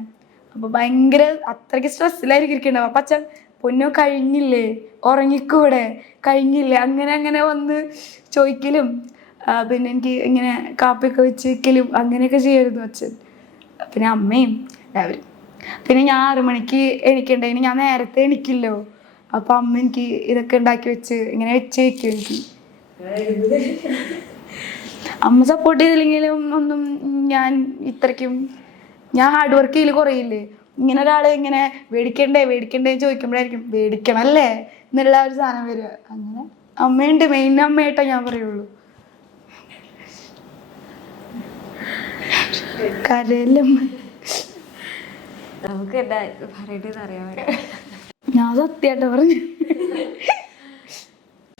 അപ്പോൾ ഭയങ്കര അത്രയ്ക്ക് സ്ട്രെസ്സിലായിരിക്കും ഇരിക്കണ്ടാവും. അപ്പം അച്ഛൻ പൊന്നോ കഴിഞ്ഞില്ലേ, ഉറങ്ങിക്കൂടെ, കഴിഞ്ഞില്ലേ, അങ്ങനെ വന്ന് ചോദിക്കലും പിന്നെ എനിക്ക് ഇങ്ങനെ കാപ്പിയൊക്കെ വെച്ച് വയ്ക്കലും അങ്ങനെയൊക്കെ ചെയ്യുമായിരുന്നു അച്ഛൻ. പിന്നെ അമ്മയും എല്ലാവരും. പിന്നെ ഞാൻ 6 മണിക്ക് എണീക്കണ്ടേന് ഞാൻ നേരത്തെ എണീക്കില്ലോ. അപ്പം അമ്മ എനിക്ക് ഇതൊക്കെ ഉണ്ടാക്കി വെച്ച് ഇങ്ങനെ വെച്ച് വയ്ക്കും. എനിക്ക് അമ്മ സപ്പോർട്ട് ചെയ്തില്ലെങ്കിലും ഒന്നും ഞാൻ ഹാർഡ് വർക്ക് ചെയ്യൽ കുറയില്ലേ. ഇങ്ങനെ ഒരാൾ ഇങ്ങനെ മേടിക്കണ്ടേ ചോദിക്കുമ്പോഴായിരിക്കും മേടിക്കണമല്ലേ എന്നുള്ള ഒരു സാധനം വരിക. അങ്ങനെ അമ്മയുണ്ട്, മെയിൻ അമ്മയായിട്ടാ ഞാൻ പറയുള്ളൂ. കരയിലും നമുക്ക് എന്താ പറയേണ്ടതെന്ന് അറിയാൻ വേണ്ടി ഞാൻ സത്യമായിട്ട് പറഞ്ഞു.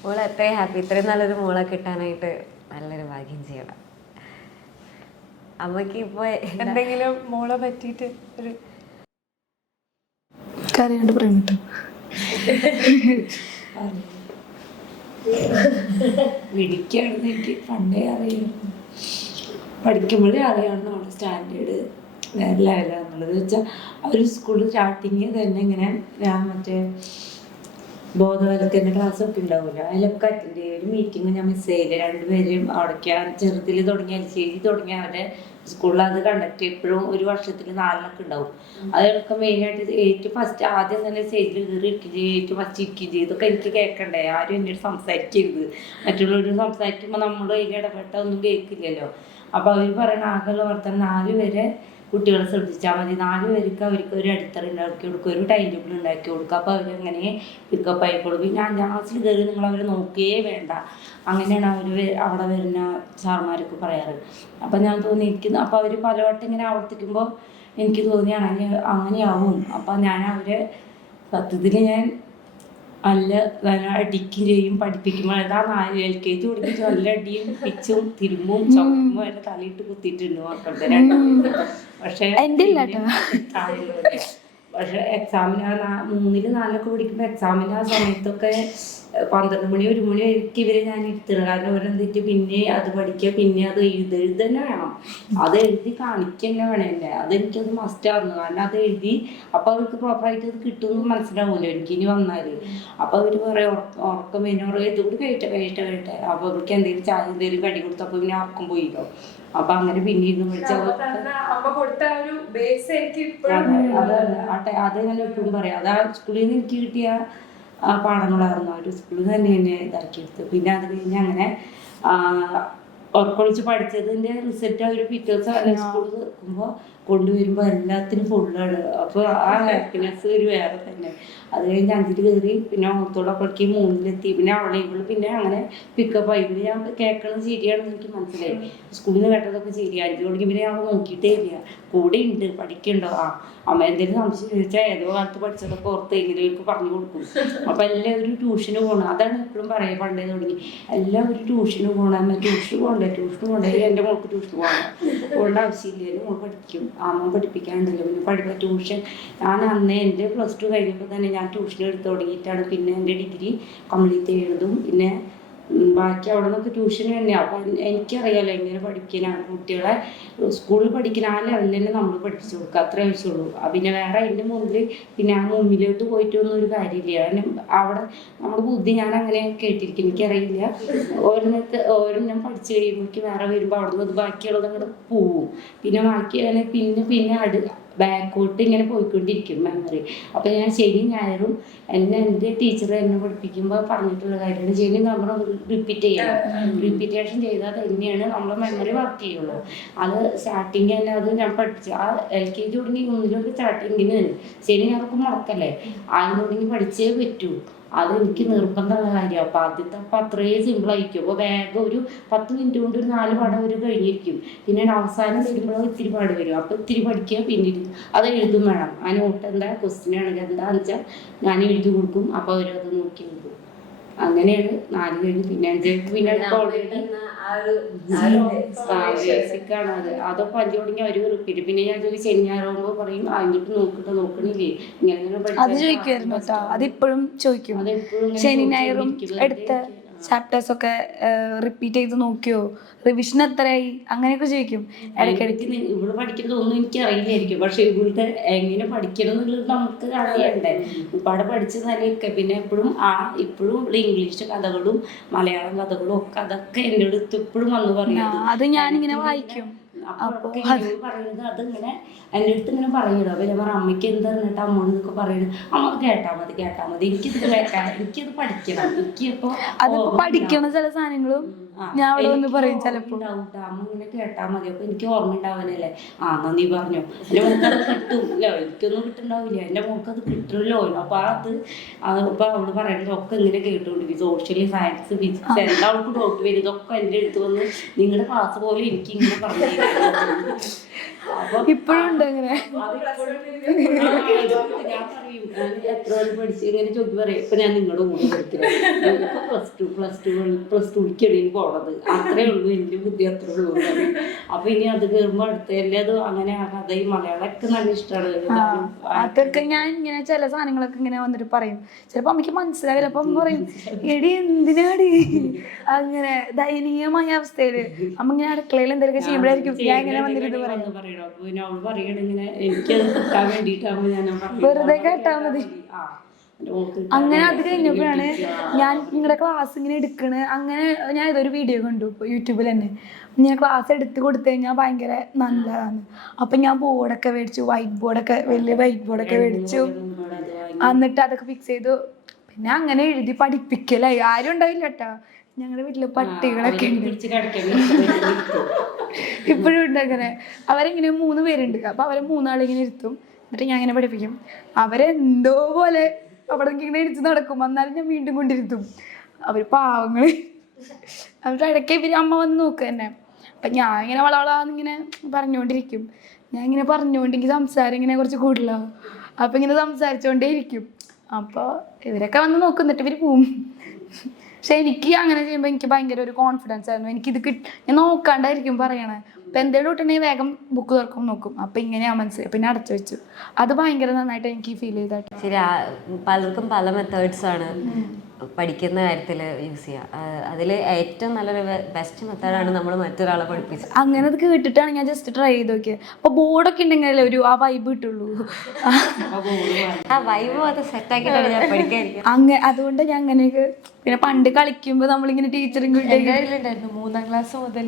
മോളെ എത്രയും ഹാപ്പി, ഇത്രയും നല്ലൊരു മോളെ കിട്ടാനായിട്ട് നല്ലൊരു ഭാഗ്യം ചെയ്യണം. അമ്മയ്ക്ക് ഇപ്പോൾ എന്തെങ്കിലും മോളെ പറ്റിയിട്ട് ഒരു കരയാണ്ട് പറഞ്ഞിട്ട് വിളിക്കുകയാണെന്ന് എനിക്ക് പണ്ടേ അറിയാം, പഠിക്കുമ്പോഴേ അറിയാവുന്ന അവളുടെ സ്റ്റാൻഡേർഡ് വേറെ ലെവലാണെന്നുള്ളത്. വെച്ചാൽ അവർ സ്കൂൾ സ്റ്റാർട്ടിങ് തന്നെ ഇങ്ങനെ മറ്റേ ബോധവൽക്കരണ ക്ലാസ്സൊക്കെ ഉണ്ടാവില്ല, അതിലൊക്കെ അറ്റൻഡ് ചെയ്യും. ഒരു മീറ്റിംഗ് ഞാൻ മിസ് ചെയ്യില്ല, 2 പേരും അവിടേക്ക് ചെറുതിൽ തുടങ്ങിയ LKG തുടങ്ങിയ അവരുടെ സ്കൂളിൽ അത് കണ്ടക്ട് എപ്പോഴും ഒരു വർഷത്തിൽ 4 ഉണ്ടാവും. അതൊക്കെ മെയിനായിട്ട് ഫസ്റ്റ് ആദ്യം തന്നെ സ്റ്റേജിൽ കയറി ഇരിക്കുകയും ഫസ്റ്റ് ഇരിക്കുകയും ചെയ്യും. ഇതൊക്കെ എനിക്ക് കേൾക്കണ്ടേ, ആരും എന്നോട് സംസാരിക്കരുത്, മറ്റുള്ളവർ സംസാരിക്കുമ്പോൾ നമ്മൾ അതിൽ ഇടപെട്ട ഒന്നും കേൾക്കില്ലല്ലോ. അപ്പോൾ അവർ പറയണ ആകെയുള്ള വർത്തമാനം 4 വരെ കുട്ടികളെ ശ്രദ്ധിച്ചാൽ മതി, 4 പേർക്ക് അവർക്ക് ഒരു അടിത്തറ ഉണ്ടാക്കി കൊടുക്കുക, ഒരു ടൈം ടേബിൾ ഉണ്ടാക്കി കൊടുക്കുക, അപ്പോൾ അവരങ്ങനെ പിക്കപ്പ് ആയിക്കോളും. പിന്നെ 5ാം ക്ലാസ്സിൽ കയറി നിങ്ങൾ അവരെ നോക്കുകയേ വേണ്ട, അങ്ങനെയാണ് അവിടെ വരുന്ന സാർമാരൊക്കെ പറയാറ്. അപ്പം ഞാൻ തോന്നിയിരിക്കുന്നു, അപ്പോൾ അവർ പലവട്ടം ഇങ്ങനെ ആവർത്തിക്കുമ്പോൾ എനിക്ക് തോന്നിയാണ് അങ്ങനെയാവും. അപ്പം ഞാൻ അവരെ സത്യത്തിൽ ഞാൻ അടിക്കുകയും ചെയ്യും, പഠിപ്പിക്കുമ്പോൾ അതാ 4 LKG പഠിപ്പിച്ച് നല്ല അടിയും പിച്ചും തിരുമ്പും ചുമക്കുമ്പോൾ അതിൻ്റെ തലയിട്ട് കുത്തിയിട്ടുണ്ട് മക്കളുടെ 2 പക്ഷേ പക്ഷെ എക്സാമിന് 3-4 പഠിക്കുമ്പോൾ എക്സാമിന് ആ സമയത്തൊക്കെ 12 മണി 1 മണി വരെയൊക്കെ ഇവരെ ഞാൻ ഇരുത്തണം. കാരണം അവരെന്തിട്ട് പിന്നെ അത് പഠിക്കുക, പിന്നെ അത് എഴുതന്നെ വേണം, അത് എഴുതി കാണിക്കുക തന്നെ വേണം എന്നെ. അതെനിക്കത് മസ്റ്റായിരുന്നു. കാരണം അത് എഴുതി അപ്പോൾ അവർക്ക് പ്രോപ്പറായിട്ട് അത് കിട്ടുമെന്ന് മനസ്സിലാവുമല്ലോ എനിക്ക് ഇനി വന്നാൽ. അപ്പോൾ അവർ പറയും ഉറക്കം പിന്നെ പറയും ഇതുകൂടി കഴിയട്ടെ. അപ്പോൾ അവർക്ക് എന്തെങ്കിലും ചായ എന്തെങ്കിലും കടി കൊടുത്തപ്പോൾ പിന്നെ ഉറക്കം പോയില്ലോ. അപ്പൊ അങ്ങനെ പിന്നീട് അതങ്ങനെ എപ്പോഴും പറയാം. അത് ആ സ്കൂളിൽ നിന്ന് എനിക്ക് കിട്ടിയ പാഠങ്ങളായിരുന്നു. ആ ഒരു സ്കൂളിൽ തന്നെ എന്നെ ഇതാക്കിയെടുത്ത്. പിന്നെ അത് കഴിഞ്ഞ് അങ്ങനെ ഉറക്കൊളിച്ച് പഠിച്ചതിന്റെ റിസൾട്ട് അവർ പിറ്റേ ദിവസം സ്കൂളിൽ നിൽക്കുമ്പോൾ കൊണ്ടുവരുമ്പോൾ എല്ലാത്തിനും ഫുള്ളാണ്. അപ്പോൾ ആ ഹാപ്പിനെസ് ഒരു വേറെ തന്നെ. അത് കഴിഞ്ഞ് 5ൽ കയറി, പിന്നെ ഓർത്തോളപ്പോഴേക്ക് 3ലെത്തി. പിന്നെ അവളെ പിന്നെ അങ്ങനെ പിക്കപ്പ് ആയി. പിന്നെ ഞാൻ കേൾക്കണത് ശരിയാണെന്ന് എനിക്ക് മനസ്സിലായി. സ്കൂളിൽ നിന്ന് കേട്ടതൊക്കെ ശരിയാണ്. 5 മണിക്ക് പിന്നെ ഞാൻ നോക്കിയിട്ടേ ഇല്ല. കൂടെ ഉണ്ട്, പഠിക്കണ്ടോ, അമ്മ എന്തെങ്കിലും സംശയം ചോദിച്ചാൽ ഏതോ കാലത്ത് പഠിച്ചതൊക്കെ ഓർത്ത് എങ്ങനെയൊക്കെ പറഞ്ഞു കൊടുക്കും. അപ്പം എല്ലാവരും ട്യൂഷന് പോകണം. അതാണ് എപ്പോഴും പറയാം, പണ്ടേ തുടങ്ങി എല്ലാവരും ട്യൂഷന് പോകണം. അമ്മ ട്യൂഷന് പോകണ്ടേ എൻ്റെ മോൾക്ക് ട്യൂഷന് പോകണം, പോകേണ്ട ആവശ്യമില്ല, എൻ്റെ മോൾ പഠിക്കും, അമ്മ പഠിപ്പിക്കാണ്ടല്ലോ. പിന്നെ ട്യൂഷൻ ഞാൻ അന്ന് എൻ്റെ +2 കഴിഞ്ഞപ്പോൾ തന്നെ ഞാൻ ട്യൂഷൻ എടുത്ത് തുടങ്ങിയിട്ടാണ് പിന്നെ എൻ്റെ ഡിഗ്രി കംപ്ലീറ്റ് ചെയ്തതും. പിന്നെ ബാക്കി അവിടെ നിന്നൊക്കെ ട്യൂഷൻ തന്നെയാണ്. അപ്പം എനിക്കറിയാലോ എങ്ങനെ പഠിക്കാനാണ് കുട്ടികളെ. സ്കൂളിൽ പഠിക്കുന്ന ആ ലെവലിൽ തന്നെ നമ്മൾ പഠിപ്പിച്ചു കൊടുക്കുക, അത്രേ ആവശ്യമുള്ളൂ. പിന്നെ വേറെ അതിൻ്റെ മുമ്പിൽ പിന്നെ ആ മുമ്പിലോട്ട് പോയിട്ടൊന്നും ഒരു കാര്യമില്ല. കാരണം അവിടെ നമ്മുടെ ബുദ്ധി ഞാൻ അങ്ങനെ കേട്ടിരിക്കും, എനിക്കറിയില്ല. ഓരോന്നും പഠിച്ചു കഴിയുമ്പോഴേക്ക് വേറെ വരുമ്പോൾ അവിടെ നിന്ന് ബാക്കിയുള്ളത് അങ്ങോട്ട് പോവും. പിന്നെ ബാക്കി പിന്നെ ബാക്കോട്ട് ഇങ്ങനെ പോയിക്കൊണ്ടിരിക്കും മെമ്മറി. അപ്പം ഞാൻ ശനി ഞായറും എൻ്റെ ടീച്ചർ എന്നെ പഠിപ്പിക്കുമ്പോൾ പറഞ്ഞിട്ടുള്ള കാര്യമാണ്, ശനി നമ്മൾ റിപ്പീറ്റ് ചെയ്യണം. റിപ്പീറ്റേഷൻ ചെയ്താൽ തന്നെയാണ് നമ്മളെ മെമ്മറി വർക്ക് ചെയ്യുള്ളൂ. അത് സ്റ്റാർട്ടിങ് തന്നെ അത് ഞാൻ പഠിച്ചു. ആ LKG തുടങ്ങി 1 സ്റ്റാർട്ടിങ്ങിന് ശനി ഞായറൊക്കെ മുടക്കല്ലേ, ആദ്യം തുടങ്ങി പഠിച്ചേ പറ്റൂ. അതെനിക്ക് നിർബന്ധമുള്ള കാര്യമാണ്. അപ്പം അപ്പം അത്രയും സിമ്പിളായിരിക്കും. അപ്പോൾ വേഗം ഒരു 10 മിനിറ്റ് കൊണ്ട് ഒരു 4 പാഠം അവർ കഴിഞ്ഞിരിക്കും. പിന്നെ അവസാനം വരുമ്പോഴും ഇത്തിരി പാട് വരും. അപ്പോൾ ഇത്തിരി പഠിക്കുക, പിന്നീട് അത് എഴുതും വേണം. ആ നോട്ട് എന്താ ക്വസ്റ്റ്യൻ ആണെങ്കിൽ എന്താണെന്ന് വെച്ചാൽ ഞാൻ എഴുതി കൊടുക്കും. അപ്പോൾ അവരത് നോക്കി എഴുതും. അങ്ങനെയാണ് 4 കഴിഞ്ഞ് പിന്നെ 5 പിന്നെ ഓൾറെഡി ബേസിക്കാണ് അത്. അതൊക്കെ 5 തുടങ്ങി അവർ റിപ്പീറ്റ്. പിന്നെ ഞാൻ ശനി ഞായറാകുമ്പോൾ പറയും എന്നിട്ട് നോക്കണില്ലേ ഇങ്ങനെ അത് ചോദിക്കുമായിരുന്നു കേട്ടോ. അതിപ്പോഴും ചോദിക്കും. ശനി ഞായറും എടുത്ത ചാപ്റ്റേഴ്സ് ഒക്കെ റിപ്പീറ്റ് ചെയ്ത് നോക്കിയോ, റിവിഷൻ എത്രയായി, അങ്ങനെയൊക്കെ ചോദിക്കും ഇടയ്ക്കിടയ്ക്ക്. ഇവിടെ പഠിക്കുന്നതൊന്നും എനിക്ക് അറിയില്ലായിരിക്കും, പക്ഷെ ഇവിടുത്തെ എങ്ങനെ പഠിക്കണം എന്നുള്ളത് നമുക്ക് അറിയണ്ടേ. ഇവിടെ പഠിച്ച നിലയൊക്കെ പിന്നെ ഇപ്പോഴും ഇവിടെ ഇംഗ്ലീഷ് കഥകളും മലയാളം കഥകളും ഒക്കെ അതൊക്കെ എൻ്റെ അടുത്ത് ഇപ്പോഴും വന്ന് പറയുന്നത്. അത് ഞാനിങ്ങനെ വായിക്കും. അപ്പോൾ പറയുന്നത് അതിങ്ങനെ എൻ്റെ അടുത്ത് ഇങ്ങനെ പറയുന്നത്. അപ്പോൾ ഞാൻ പറഞ്ഞു അമ്മയ്ക്ക് എന്താ പറഞ്ഞിട്ട് അമ്മോടൊക്കെ പറയുന്നത്, അമ്മ കേട്ടാൽ മതി, എനിക്കിത് കേൾക്കാം, എനിക്കിത് പഠിക്കണം. എനിക്കിപ്പോൾ അതിപ്പോ പഠിക്കണ ചില സാധനങ്ങളും ഞാൻ അവിടെ ഒന്ന് പറയും ചിലപ്പോൾ. അമ്മ ഇങ്ങനെ കേട്ടാൽ മതി, അപ്പോൾ എനിക്ക് ഓർമ്മ ഉണ്ടാവാനല്ലേ. എന്നാ നീ പറഞ്ഞോ, എൻ്റെ മോൾക്ക് അത് കിട്ടുമല്ലോ, എനിക്കൊന്നും കിട്ടുന്നുണ്ടാവില്ല, എൻ്റെ മോൾക്ക് അത് കിട്ടുമല്ലോ. അപ്പോൾ അപ്പോൾ അവള് പറയുന്നത് ഒക്കെ ഇങ്ങനെ കേട്ടുകൊണ്ടിരിക്കും. സോഷ്യൽ സയൻസ് ഫിസിക്സ് എല്ലാവർക്കും ഡൗട്ട് വരും. ഇതൊക്കെ എൻ്റെ അടുത്ത് വന്ന് നിങ്ങളുടെ ക്ലാസ് പോലെ എനിക്ക് ഇങ്ങനെ പറഞ്ഞു ഇപ്പോഴും ഉണ്ട് അങ്ങനെ. ഞാൻ പറയും എത്ര പഠിച്ച് ഇങ്ങനെ ചോദിച്ചു പറയും. ഇപ്പൊ ഞാൻ നിങ്ങളുടെ കൂടെ പഠിക്കുന്നത് പ്ലസ് ടൂക്കാണ് പോണത്, അത്രേ ഉള്ളൂ, എൻ്റെ ബുദ്ധി അത്രേ ഉള്ളൂ. അപ്പൊ ഇനി അത് കയറുമ്പോൾ അടുത്തല്ലേ അത് അങ്ങനെ കഥ ഈ മലയാളമൊക്കെ നല്ല ഇഷ്ടമാണ്. അതൊക്കെ ഞാൻ ഇങ്ങനെ ചില സാധനങ്ങളൊക്കെ ഇങ്ങനെ വന്നിട്ട് പറയും. ചിലപ്പോ അമ്മയ്ക്ക് മനസ്സിലാവില്ല. അപ്പൊ അമ്മ പറയും എടി എന്തിനാടി അങ്ങനെ ദയനീയമായ അവസ്ഥയില് അമ്മ ഇങ്ങനെ അടുക്കളയിൽ എന്തെങ്കിലും ചെയ്യുമ്പോഴായിരിക്കും ഞാൻ ഇങ്ങനെ വന്നിട്ട് പറയും. പിന്നെ അവൾ പറയണിങ്ങനെ എനിക്കത് കിട്ടാൻ വേണ്ടിയിട്ടാകുമ്പോൾ ഞാൻ വെറുതെ കേട്ടാ മതി. അങ്ങനെ അത് കഴിഞ്ഞപ്പോഴാണ് ഞാൻ നിങ്ങളുടെ ക്ലാസ് ഇങ്ങനെ എടുക്കണ്. അങ്ങനെ ഞാൻ ഇതൊരു വീഡിയോ കണ്ടു ഇപ്പോൾ യൂട്യൂബിൽ തന്നെ. ഞാൻ ക്ലാസ് എടുത്ത് കൊടുത്തു കഴിഞ്ഞാൽ ഭയങ്കര നല്ലതാണ്. അപ്പം ഞാൻ ബോർഡൊക്കെ മേടിച്ചു, വലിയ വൈറ്റ് ബോർഡൊക്കെ മേടിച്ചു. എന്നിട്ട് അതൊക്കെ ഫിക്സ് ചെയ്തു. പിന്നെ അങ്ങനെ എഴുതി പഠിപ്പിക്കലായി. ആരും ഉണ്ടാവില്ല കേട്ടോ. ഞങ്ങളുടെ വീട്ടില് പട്ടികളൊക്കെ ഉണ്ട്, ഇപ്പോഴും ഉണ്ട് അങ്ങനെ. അവരിങ്ങനെ 3 പേരുണ്ട്. അപ്പൊ അവരെ 3 ആളിങ്ങനെ ഇരുത്തും. എന്നിട്ട് ഞാൻ ഇങ്ങനെ പഠിപ്പിക്കും. അവരെന്തോ പോലെ അവിടെ ഇങ്ങനെ ഇടിച്ച് നടക്കും. എന്നാലും ഞാൻ വീണ്ടും കൊണ്ടിരുത്തും. അവര് പാവങ്ങള്. അവരുടെ ഇടയ്ക്ക് അമ്മ വന്ന് നോക്കുക തന്നെ. അപ്പം ഞാൻ ഇങ്ങനെ വളവളാന്നിങ്ങനെ പറഞ്ഞുകൊണ്ടിരിക്കും. ഞാൻ ഇങ്ങനെ പറഞ്ഞുകൊണ്ടെങ്കിൽ സംസാരം ഇങ്ങനെ കുറച്ച് കൂടുതലാവും. അപ്പം ഇങ്ങനെ സംസാരിച്ചുകൊണ്ടേ ഇരിക്കും. അപ്പോൾ ഇവരൊക്കെ വന്ന് നോക്കുന്നിട്ട് ഇവർ പോവും. പക്ഷെ എനിക്ക് അങ്ങനെ ചെയ്യുമ്പോൾ എനിക്ക് ഭയങ്കര ഒരു കോൺഫിഡൻസ് ആയിരുന്നു. എനിക്കിത് ഞാൻ നോക്കാണ്ടായിരിക്കും പറയണേ. അപ്പം എന്തെങ്കിലും കിട്ടണമെങ്കിൽ വേഗം ബുക്ക് തുറക്കും നോക്കും. അപ്പം ഇങ്ങനെയാണ് മനസ്സിലായി. പിന്നെ അടച്ചു വെച്ചു. അത് ഭയങ്കര നന്നായിട്ട് എനിക്ക് ഫീൽ ചെയ്തായിട്ട്. ശരി, പലർക്കും പല മെത്തേഡ്സ് ആണ്. പഠിക്കുന്ന കാര്യത്തിൽ യൂസ് ചെയ്യുക. അതിൽ ഏറ്റവും നല്ലൊരു ബെസ്റ്റ് മെത്തേഡാണ് നമ്മൾ മറ്റൊരാളെ പഠിപ്പിച്ചത്. അങ്ങനെ അത് കേട്ടിട്ടാണ് ഞാൻ ജസ്റ്റ് ട്രൈ ചെയ്ത് നോക്കിയത്. അപ്പോൾ ബോർഡൊക്കെ ഉണ്ടെങ്കിലല്ലേ ഒരു ആ വൈബ് കിട്ടുള്ളൂ. ആ വൈബ് അത് സെറ്റാക്കിയിട്ടാണ് ഞാൻ പഠിക്കാതിരിക്കുക. അതുകൊണ്ട് ഞാൻ അങ്ങനെയൊക്കെ പിന്നെ പണ്ട് കളിക്കുമ്പോൾ നമ്മളിങ്ങനെ ടീച്ചറും കുട്ടിയൊക്കെ ഉണ്ടായിരുന്നു 3ാം ക്ലാസ് മുതൽ